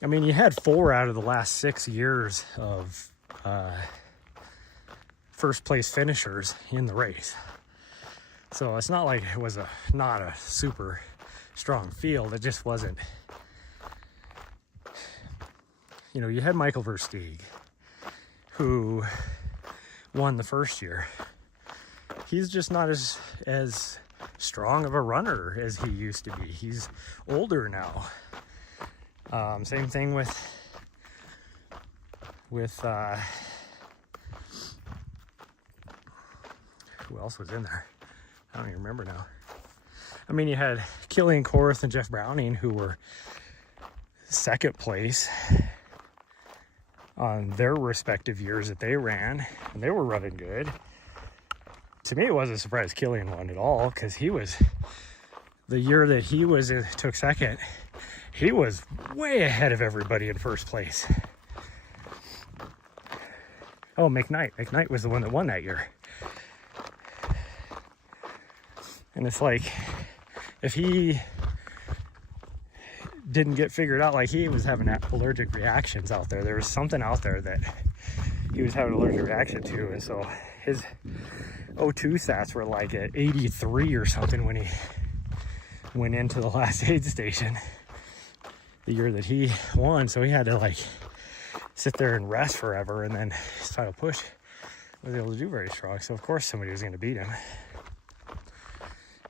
I mean, you had 4 out of the last 6 years of first place finishers in the race. So it's not like it was not a super strong field. It just wasn't. You know, you had Michael Versteeg, who won the first year. He's just not as strong of a runner as he used to be. He's older now. Same thing with who else was in there? I don't even remember now. I mean, you had Killian Korth and Jeff Browning, who were second place on their respective years that they ran, and they were running good. To me, it wasn't a surprise Killian won at all, because he was, the year that he took second, he was way ahead of everybody in first place. Oh, McKnight was the one that won that year. And it's like, if he didn't get figured out, like he was having allergic reactions out there. There was something out there that he was having an allergic reaction to. And so his O2 stats were like at 83 or something when he went into the last aid station the year that he won. So he had to like sit there and rest forever. And then his final push was able to do very strong. So of course somebody was going to beat him.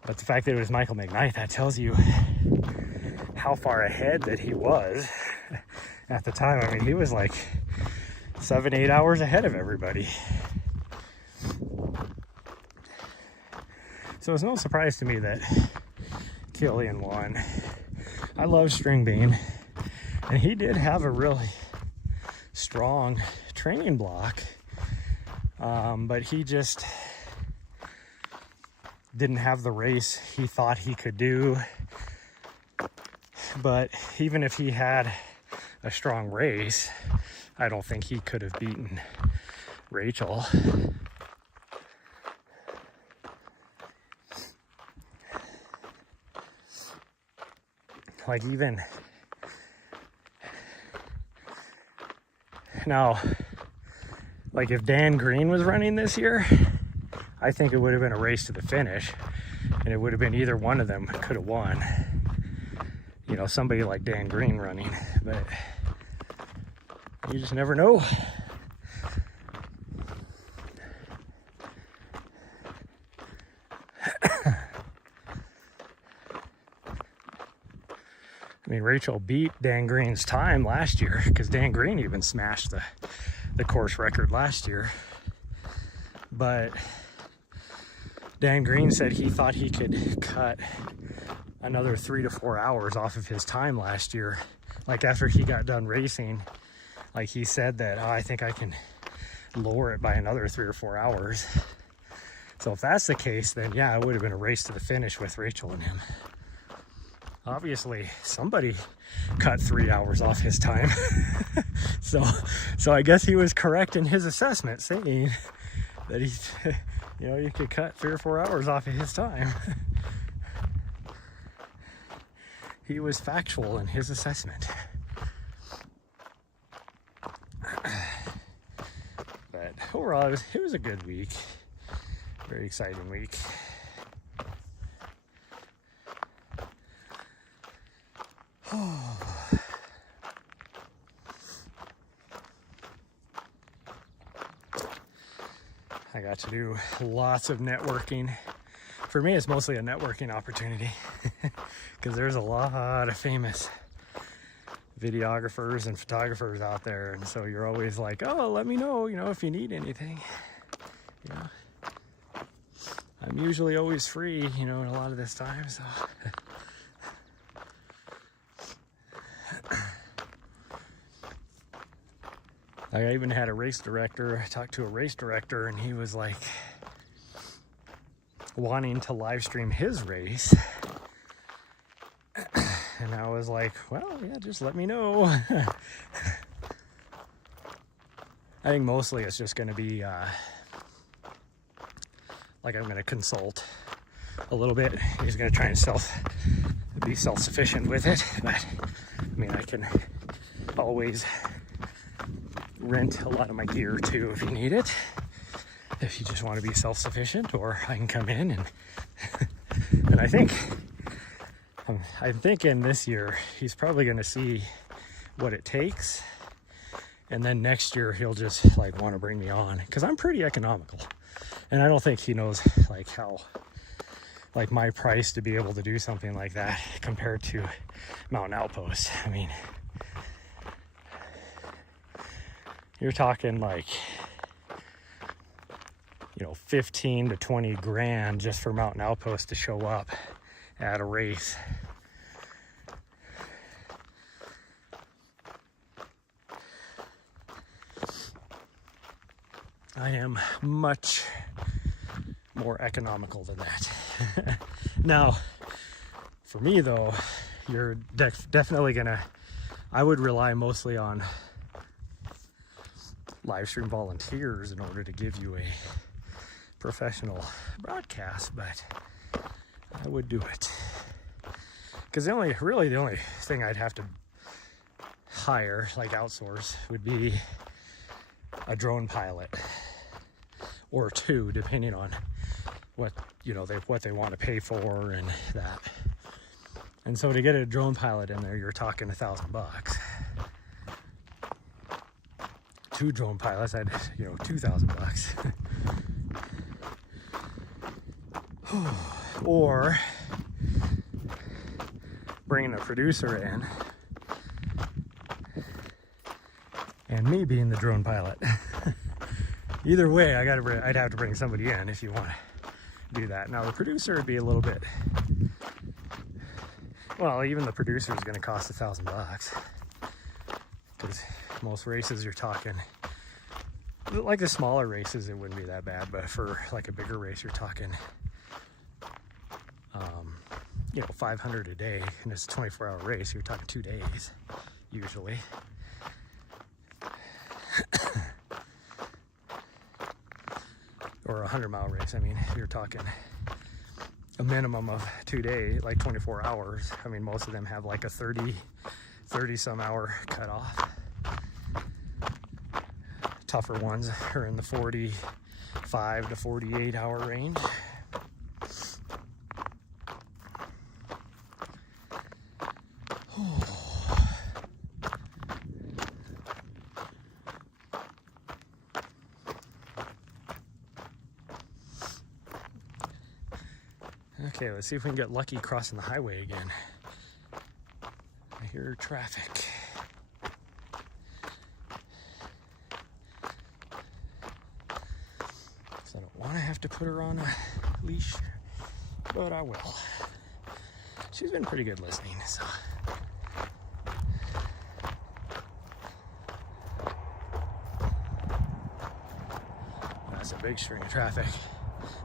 But the fact that it was Michael McKnight, that tells you how far ahead that he was at the time. I mean, he was like 7-8 hours ahead of everybody. So it's no surprise to me that Killian won. I love string bean, and he did have a really strong training block, but he just didn't have the race he thought he could do. But even if he had a strong race, I don't think he could have beaten Rachel. Like even now, like if Dan Green was running this year, I think it would have been a race to the finish, and it would have been either one of them could have won. You know, somebody like Dan Green running, but you just never know. I mean, Rachel beat Dan Green's time last year, because Dan Green even smashed the course record last year. But Dan Green said he thought he could cut another 3 to 4 hours off of his time last year. Like after he got done racing, like he said that, oh, I think I can lower it by another 3 or 4 hours. So if that's the case, then yeah, it would have been a race to the finish with Rachel and him. Obviously, somebody cut 3 hours off his time. so I guess he was correct in his assessment, saying that he's, you know, you could cut 3 or 4 hours off of his time. He was factual in his assessment. But overall, it was a good week. Very exciting week. I got to do lots of networking. For me, it's mostly a networking opportunity because there's a lot of famous videographers and photographers out there, and so you're always like, oh, let me know, you know, if you need anything. You know, I'm usually always free, you know, a lot of this time, so. I even had a race director, I talked to a race director, and he was like wanting to live stream his race. And I was like, well, yeah, just let me know. I think mostly it's just going to be like I'm going to consult a little bit. He's going to try and be self-sufficient with it. But I mean, I can always rent a lot of my gear too if you need it. If you just want to be self-sufficient, or I can come in and and I'm thinking this year he's probably going to see what it takes, and then next year he'll just like want to bring me on because I'm pretty economical, and I don't think he knows like how like my price to be able to do something like that compared to Mountain Outpost. I mean, you're talking like, you know, 15 to 20 grand just for Mountain Outpost to show up at a race. I am much more economical than that. Now, for me though, you're definitely gonna, I would rely mostly on live stream volunteers in order to give you a professional broadcast, but I would do it because the only thing I'd have to hire, like outsource, would be a drone pilot or two, depending on what, you know, what they want to pay for and that. And so to get a drone pilot in there, you're talking $1,000. 2 drone pilots, I'd, you know, $2,000. Or bringing a producer in and me being the drone pilot. Either way, I'd have to bring somebody in if you want to do that. Now the producer would be a little bit, well, even the producer is going to cost $1,000 because most races you're talking, like the smaller races, it wouldn't be that bad, but for like a bigger race, you're talking, you know, 500 a day, and it's a 24-hour race. You're talking 2 days usually. Or a 100-mile race. I mean, you're talking a minimum of 2 days, like 24 hours. I mean, most of them have like a 30 some hour cutoff. Tougher ones are in the 45 to 48 hour range. Okay, let's see if we can get lucky crossing the highway again. I hear traffic. So I don't want to have to put her on a leash, but I will. she's been pretty good listening, so. That's a big string of traffic,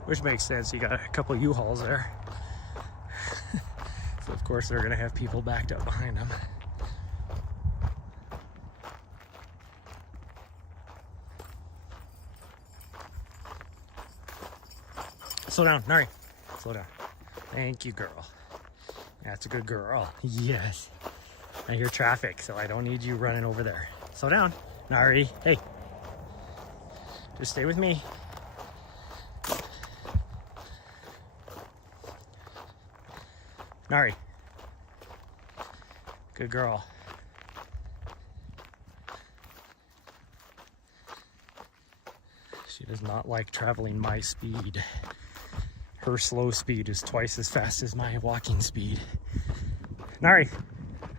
which makes sense. You got a couple U-Hauls there. So of course they're gonna have people backed up behind them. Slow down, Nahri. Slow down. Thank you, girl. That's a good girl. Yes. I hear traffic, so I don't need you running over there. Slow down, Nahri. Hey. Just stay with me. Nahri. Good girl. She does not like traveling my speed. Her slow speed is twice as fast as my walking speed. Nahri,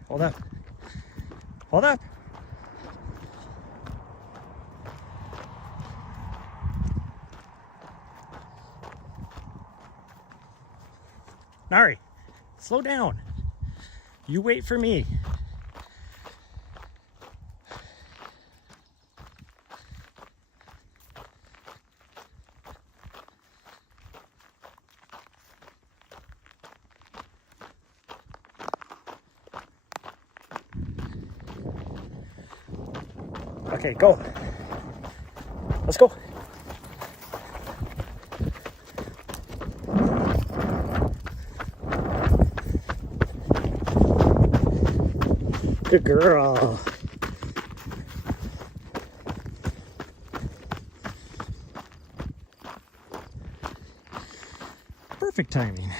hold up. Hold up. Nahri, slow down. You wait for me. Okay, go. Let's go. Good girl. Perfect timing.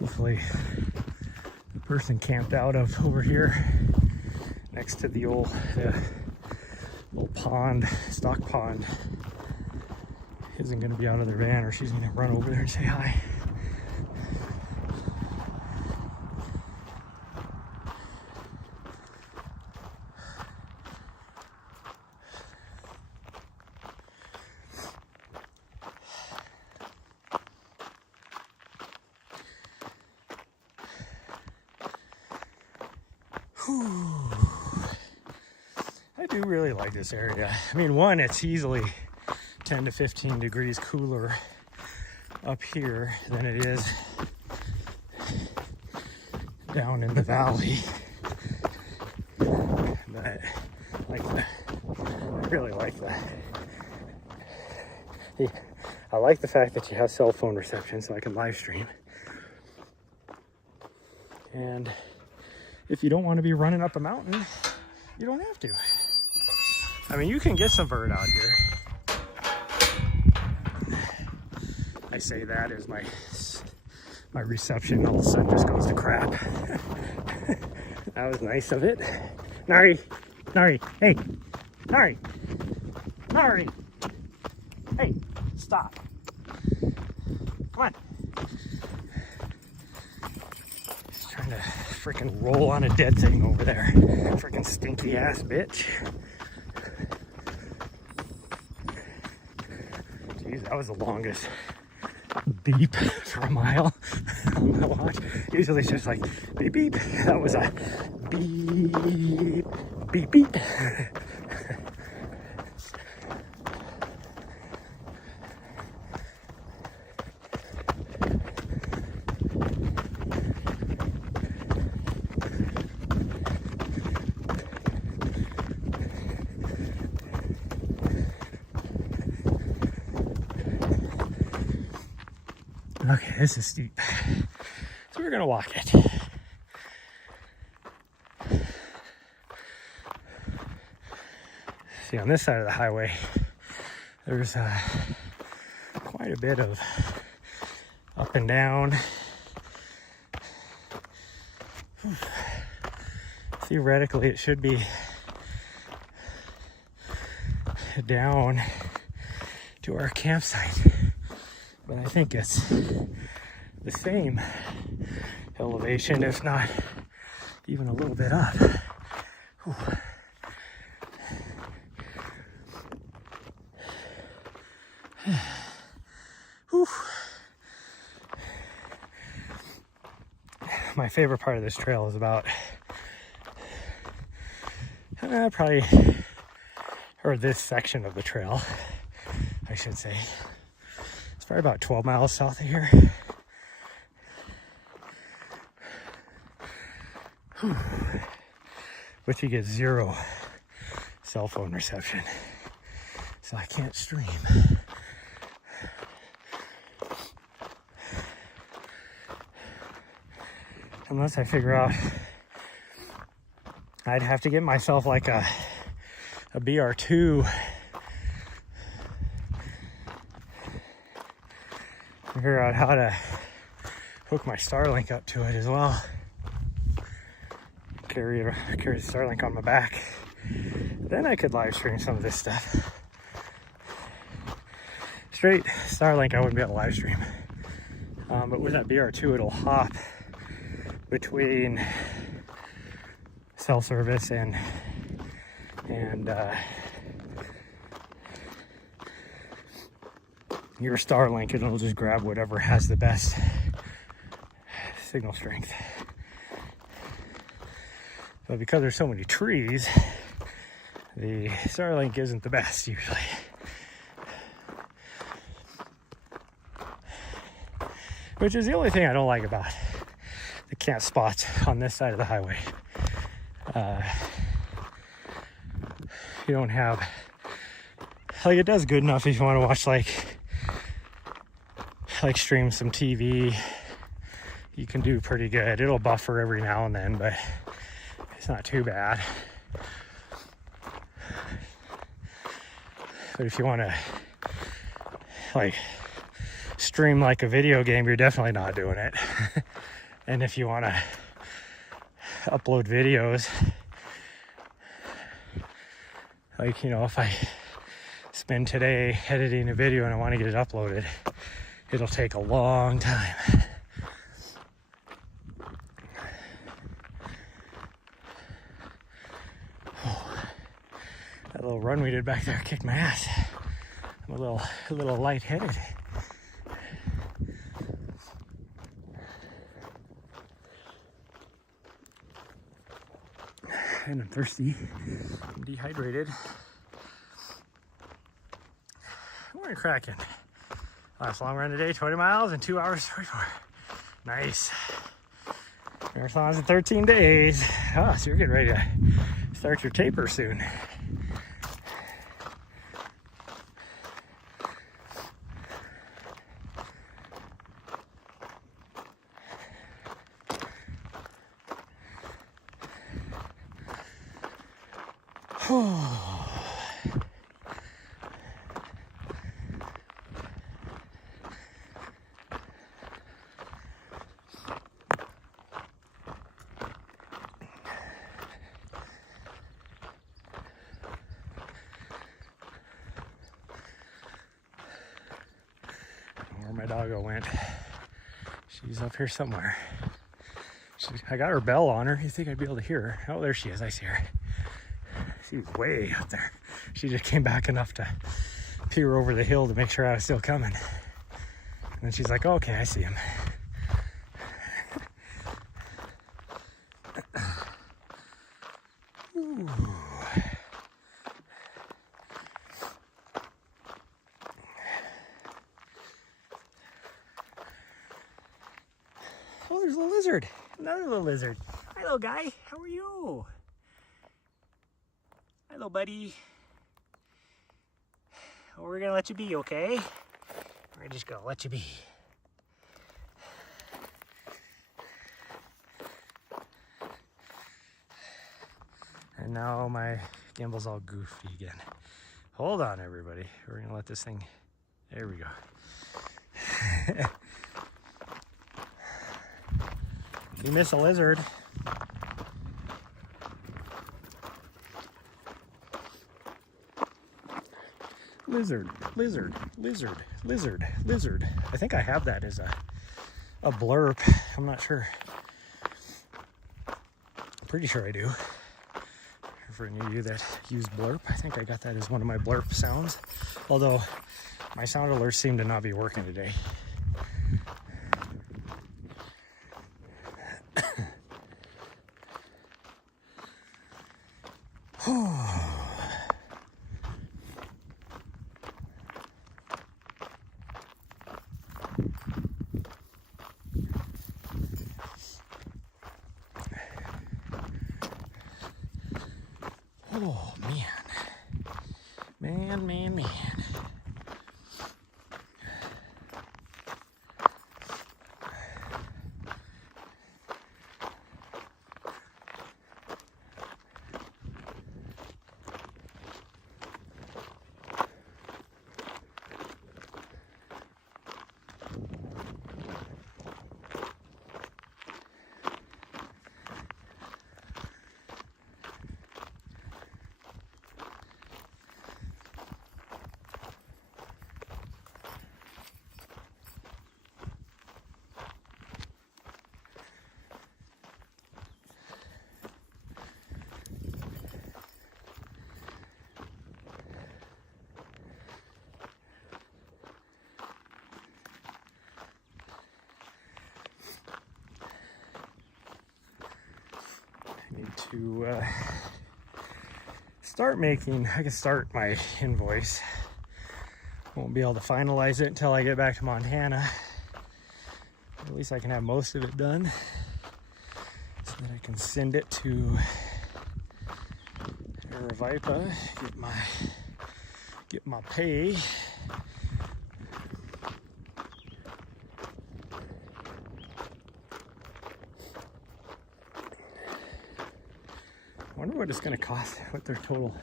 Hopefully the person camped out of over here next to the old pond, stock pond, isn't going to be out of their van, or she's going to run over there and say hi. I do really like this area. I mean, one, it's easily 10 to 15 degrees cooler up here than it is down in the valley. But I really like that. I like the fact that you have cell phone reception so I can live stream. And if you don't want to be running up a mountain, you don't have to. I mean, you can get some bird out here. I say that as my reception all of a sudden just goes to crap. That was nice of it. Nahri, Nahri, hey, Nahri, Nahri, hey, stop. Come on. He's trying to freaking roll on a dead thing over there. Freaking stinky ass bitch. Jeez, that was the longest beep for a mile on my watch. Usually it's just like beep beep. That was a beep beep beep. Okay, this is steep, so we're gonna walk it. See, on this side of the highway, there's quite a bit of up and down. Theoretically, it should be down to our campsite. But I think it's the same elevation, if not even a little bit up. Whew. Whew. My favorite part of this trail is about probably, or this section of the trail, I should say. It's probably about 12 miles south of here. Whew. Which you get 0 cell phone reception, so I can't stream. Unless I figure out I'd have to get myself like a BR2. Figure out how to hook my Starlink up to it as well. Carry the Starlink on my back. Then I could live stream some of this stuff. Straight Starlink, I wouldn't be able to live stream. But with that BR2, it'll hop between cell service and your Starlink, and it'll just grab whatever has the best signal strength. But because there's so many trees, the Starlink isn't the best usually. Which is the only thing I don't like about the camp spots on this side of the highway. You don't have, like, it does good enough if you want to watch like stream some TV. You can do pretty good. It'll buffer every now and then, but it's not too bad. But if you want to like stream like a video game, you're definitely not doing it. And if you want to upload videos, like, you know, if I spend today editing a video and I want to get it uploaded, it'll take a long time. That little run we did back there kicked my ass. I'm a little lightheaded. And I'm thirsty. I'm dehydrated. We're cracking. Last long run today, 20 miles in 2 hours 24. Nice. Marathons in 13 days. Oh, so you're getting ready to start your taper soon. Where my doggo went. She's up here somewhere. I got her bell on her. You think I'd be able to hear her? Oh, there she is. I see her. She's way up there. She just came back enough to peer over the hill to make sure I was still coming. And then she's like, oh, okay, I see him. Ooh. Oh, there's a little lizard. Another little lizard. Hi, little guy. How are you? Hello, buddy. Well, we're gonna let you be, okay? We're just gonna let you be. And now my gimbal's all goofy again. Hold on, everybody. We're gonna let this thing, there we go. If you miss a lizard, lizard, lizard, lizard, lizard, lizard. I think I have that as a blurb. I'm not sure. I'm pretty sure I do. For any of you that use blurb, I think I got that as one of my blurb sounds. Although My sound alerts seem to not be working today. Oh, man. Man. To I can start my invoice. Won't be able to finalize it until I get back to Montana. At least I can have most of it done so that I can send it to Revipa, get my pay. I wonder what it's going to cost, what their total.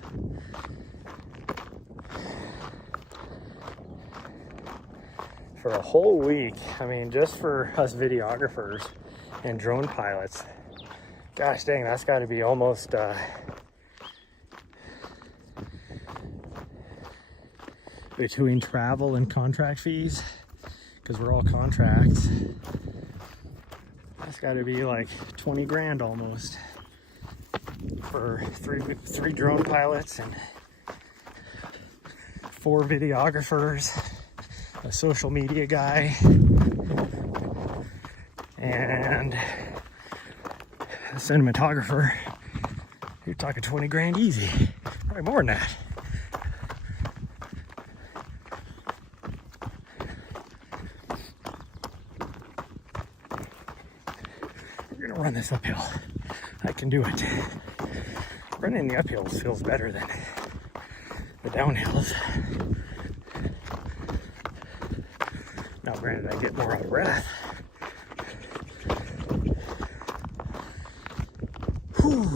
For a whole week, I mean, just for us videographers and drone pilots, gosh dang, that's got to be almost, between travel and contract fees, because we're all contracts, that's got to be like 20 grand almost. For three drone pilots and 4 videographers, a social media guy, and a cinematographer. You're talking 20 grand easy, probably more than that. We're gonna run this uphill. I can do it. Running the uphills feels better than the downhills. Now, granted, I get more out of breath. Whew.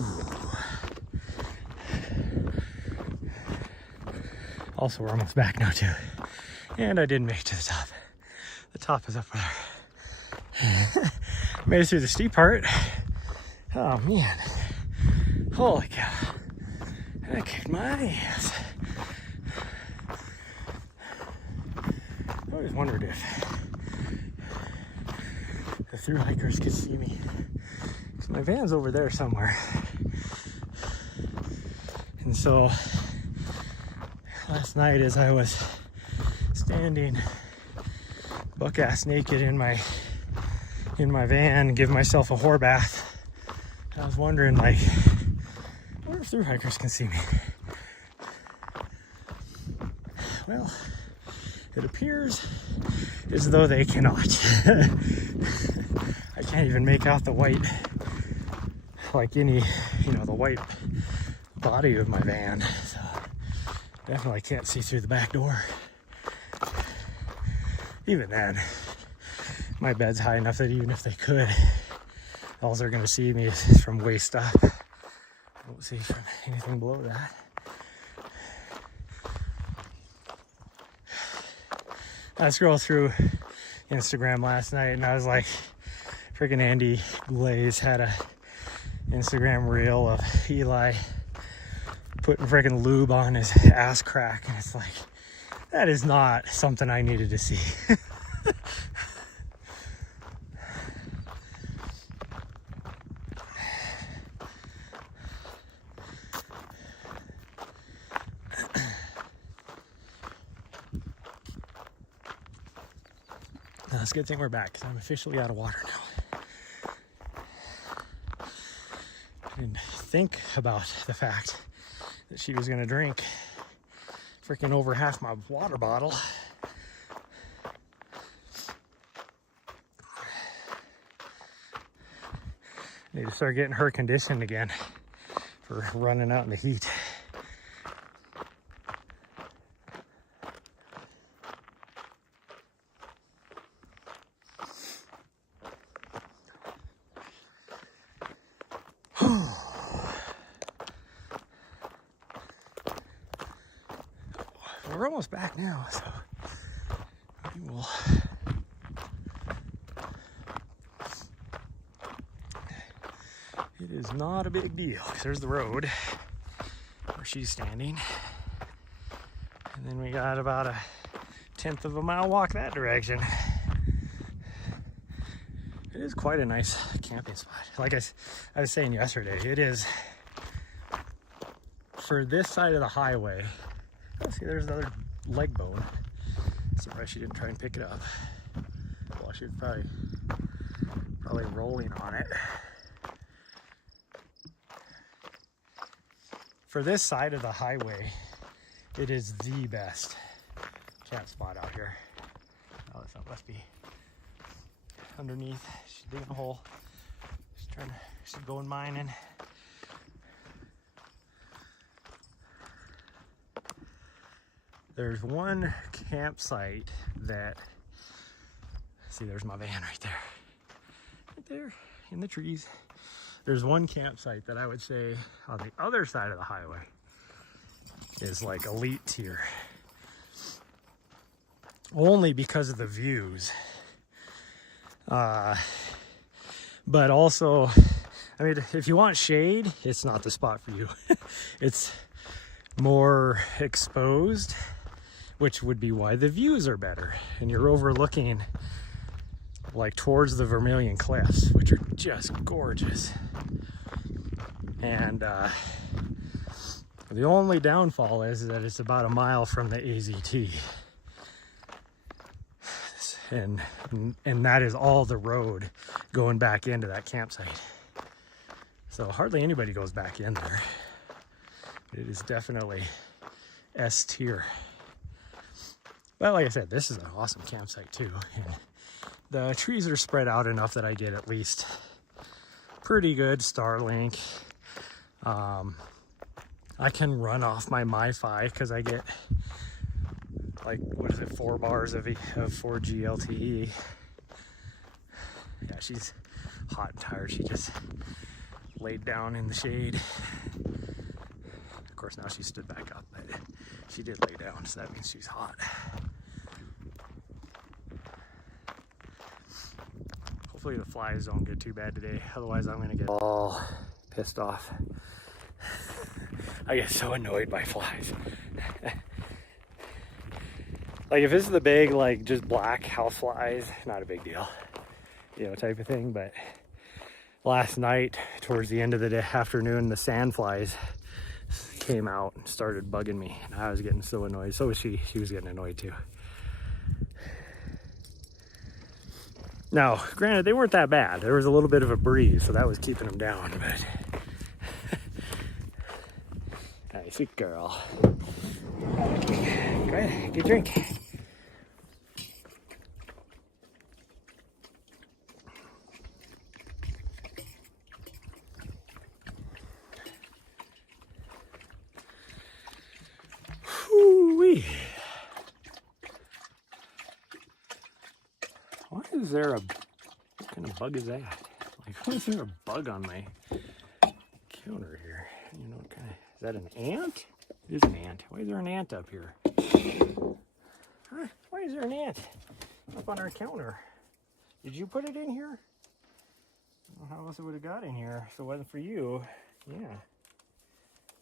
Also, we're almost back now, too. And I didn't make it to the top. The top is up there. Made it through the steep part. Oh, man. Holy cow. I kicked my ass. I always wondered if the thru hikers could see me. Because my van's over there somewhere. And so last night as I was standing buck-ass naked in my van, giving myself a whore bath, I was wondering, like, I wonder if thru hikers can see me. Well, it appears as though they cannot. I can't even make out the white, like any, the white body of my van. So definitely can't see through the back door. Even then, my bed's high enough that even if they could, all they're going to see me is from waist up. I won't see from anything below that. I scrolled through Instagram last night and I was like, freaking Andy Glaze had a Instagram reel of Eli putting freaking lube on his ass crack, and it's like, that is not something I needed to see. it's a good thing we're back because I'm officially out of water now. I didn't think about the fact that she was going to drink freaking over half my water bottle. Need to start getting her conditioned again for running out in the heat. We're almost back now, so maybe we'll it is not a big deal. There's the road where she's standing, and then we got about a 1/10 of a mile walk that direction. It is quite a nice camping spot. Like I was saying yesterday, it is for this side of the highway. Oh, see, there's another leg bone. Surprised she didn't try and pick it up. Well, she was probably rolling on it. For this side of the highway, it is the best camp spot out here. Oh, this must be underneath. She's digging a hole. She's going mining. There's one campsite that, see, there's my van right there. Right there in the trees. There's one campsite that I would say on the other side of the highway is like elite tier. Only because of the views. But also, I mean, if you want shade, it's not the spot for you. It's more exposed, which would be why the views are better. And you're overlooking like towards the Vermilion Cliffs, which are just gorgeous. And the only downfall is that it's about a mile from the AZT. And that is all the road going back into that campsite. So hardly anybody goes back in there. It is definitely S tier. But like I said, this is an awesome campsite too. And the trees are spread out enough that I get at least pretty good Starlink. I can run off my MiFi because I get like, what is it, 4 bars of 4G LTE. Yeah, she's hot and tired. She just laid down in the shade. Of course, now she stood back up, but she did lay down, so that means she's hot. Hopefully the flies don't get too bad today. Otherwise, I'm gonna get all pissed off. I get so annoyed by flies. Like if this is the big, like just black house flies, not a big deal, you know, type of thing. But last night, towards the end of the afternoon, the sand flies came out and started bugging me, and I was getting so annoyed. So was she. She was getting annoyed too. Now, granted, they weren't that bad. There was a little bit of a breeze, so that was keeping them down. But nice girl. Go ahead, get a drink. Whoo-wee. Why is there what kind of bug is that? Like, why is there a bug on my counter here? You know, kind of, is that an ant? It is an ant. Why is there an ant up here? Huh? Why is there an ant up on our counter? Did you put it in here? I don't know how else it would have got in here if it wasn't for you. Yeah. I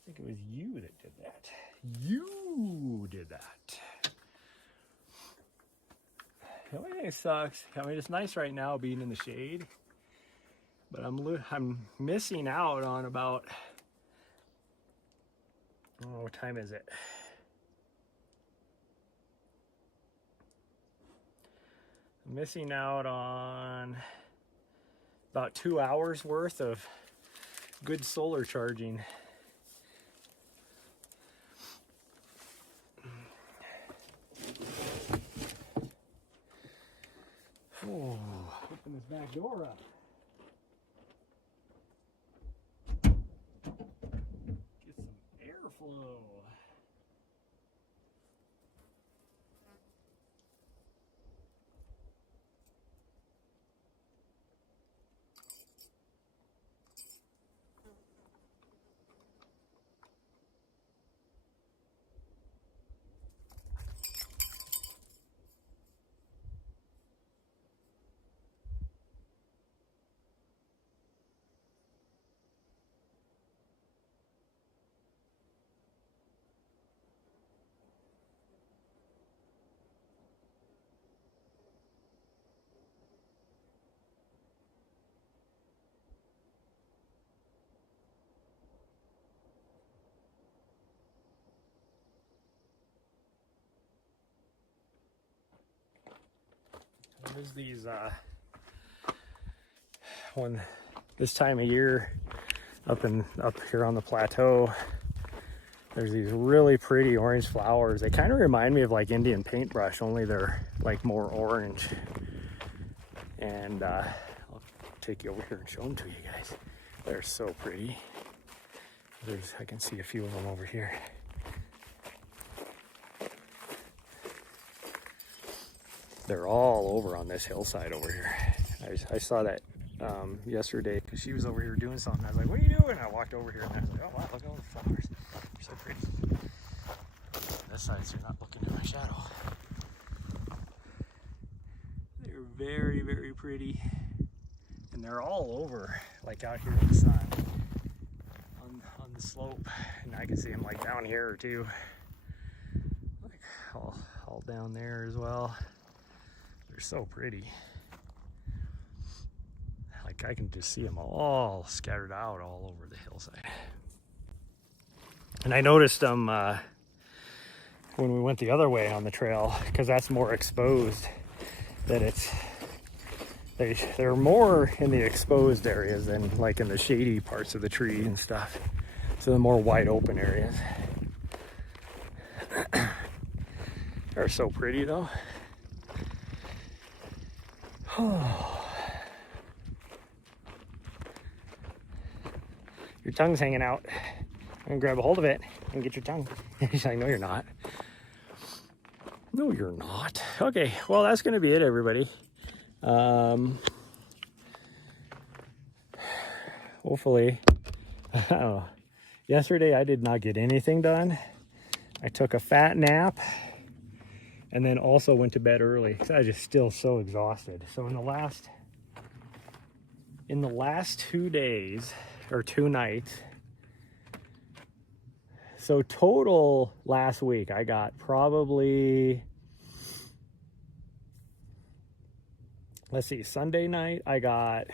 think it was you that did that. You did that. The only thing that sucks, I mean, it's nice right now being in the shade, but I'm missing out on about, oh, what time is it? missing out on about 2 hours worth of good solar charging. Oh, open this back door up. Get some airflow. There's these when this time of year up here on the plateau, there's these really pretty orange flowers. They kind of remind me of like Indian paintbrush, only they're like more orange. And I'll take you over here and show them to you guys. They're so pretty. I can see a few of them over here. They're all over on this hillside over here. I saw that yesterday because she was over here doing something. I was like, what are you doing? I walked over here and I was like, oh wow, look at all the flowers. They're so pretty. This side, so you're not looking at my shadow. They're very, very pretty. And they're all over, like out here in the sun. On the slope. And I can see them like down here too. Like all down there as well. They're so pretty. Like I can just see them all scattered out all over the hillside. And I noticed them when we went the other way on the trail, because that's more exposed, that they're more in the exposed areas than like in the shady parts of the tree and stuff. So the more wide open areas. They're so pretty though. Your tongue's hanging out. I'm gonna grab a hold of it and get your tongue. She's like, no, you're not. No, you're not. Okay, well, that's gonna be it, everybody. Hopefully, I don't know. Yesterday, I did not get anything done. I took a fat nap and then also went to bed early because I was just still so exhausted. So in the last 2 days or 2 nights, so total last week, I got probably, let's see, Sunday night, I got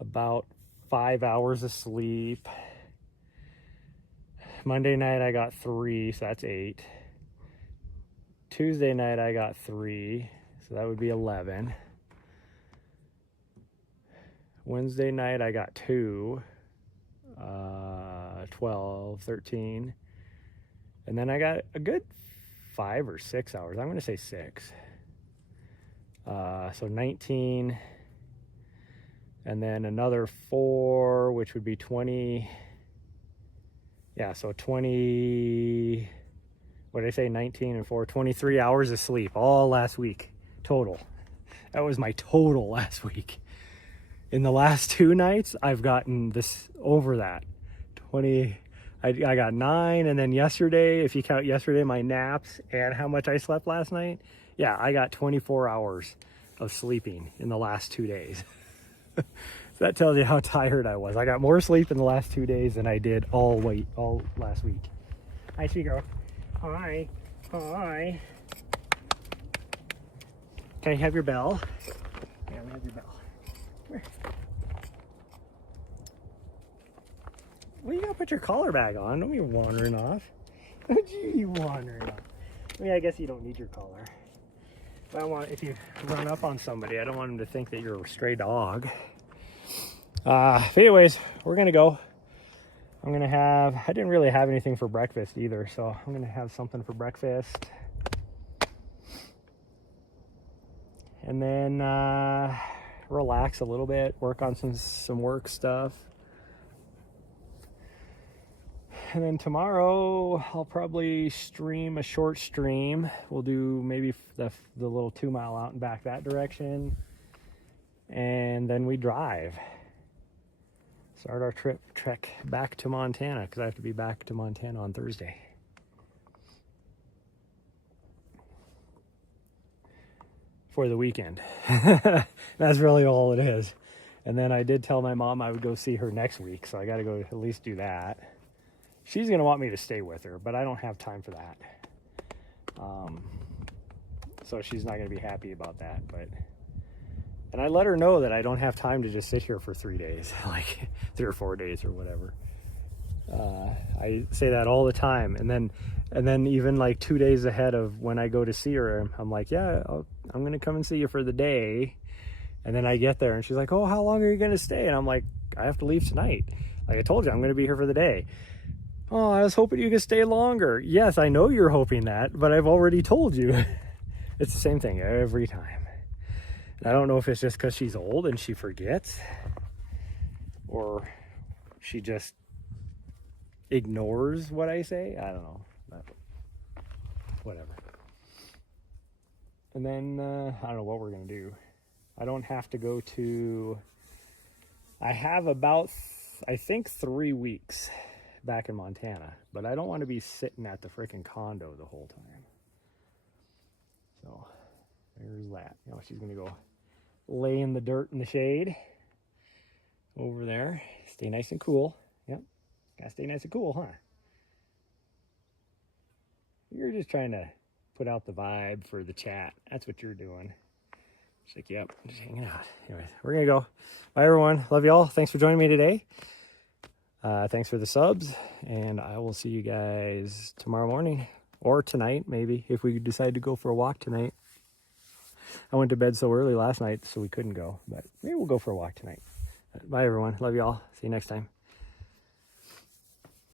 about 5 hours of sleep. Monday night, I got 3, so that's 8. Tuesday night, I got 3, so that would be 11. Wednesday night, I got 2, 12, 13. And then I got a good 5 or 6 hours. I'm going to say 6. So 19. And then another 4, which would be 20. Yeah, so 20, what did I say, 19 and 4, 23 hours of sleep all last week, total. That was my total last week. In the last 2 nights, I've gotten this over that. 20, I got 9, and then yesterday, if you count yesterday, my naps and how much I slept last night, yeah, I got 24 hours of sleeping in the last 2 days. So that tells you how tired I was. I got more sleep in the last 2 days than I did all last week. Hi, Chico. Hi. Hi. Can I have your bell? Yeah, let me have your bell. Where? Well, you gotta put your collar back on. Don't be wandering off. Don't you be wandering off. I mean, I guess you don't need your collar. If you run up on somebody, I don't want them to think that you're a stray dog. But anyways, we're gonna go. I didn't really have anything for breakfast either, so I'm gonna have something for breakfast. And then relax a little bit, work on some work stuff. And then tomorrow I'll probably stream a short stream. We'll do maybe the little 2 mile out and back that direction. And then we drive. Start our trek back to Montana, because I have to be back to Montana on Thursday. For the weekend. That's really all it is. And then I did tell my mom I would go see her next week, so I got to go at least do that. She's going to want me to stay with her, but I don't have time for that. So she's not going to be happy about that. And I let her know that I don't have time to just sit here for 3 days, like 3 or 4 days or whatever. I say that all the time. And then even like 2 days ahead of when I go to see her, I'm like, yeah, I'm going to come and see you for the day. And then I get there and she's like, oh, how long are you going to stay? And I'm like, I have to leave tonight. Like I told you, I'm going to be here for the day. Oh, I was hoping you could stay longer. Yes, I know you're hoping that, but I've already told you. It's the same thing every time. And I don't know if it's just because she's old and she forgets, or she just ignores what I say. I don't know. Whatever. And then I don't know what we're going to do. I don't have to go to... I have about, I think, 3 weeks back in Montana, but I don't want to be sitting at the freaking condo the whole time. So there's that. You know, she's gonna go lay in the dirt in the shade over there. Stay nice and cool. Yep, gotta stay nice and cool, huh? You're just trying to put out the vibe for the chat. That's what you're doing. She's like, yep, just hanging out. Anyways, we're gonna go. Bye everyone, love y'all. Thanks for joining me today. Thanks for the subs, and I will see you guys tomorrow morning, or tonight, maybe, if we decide to go for a walk tonight. I went to bed so early last night, so we couldn't go, but maybe we'll go for a walk tonight. Bye, everyone. Love you all. See you next time.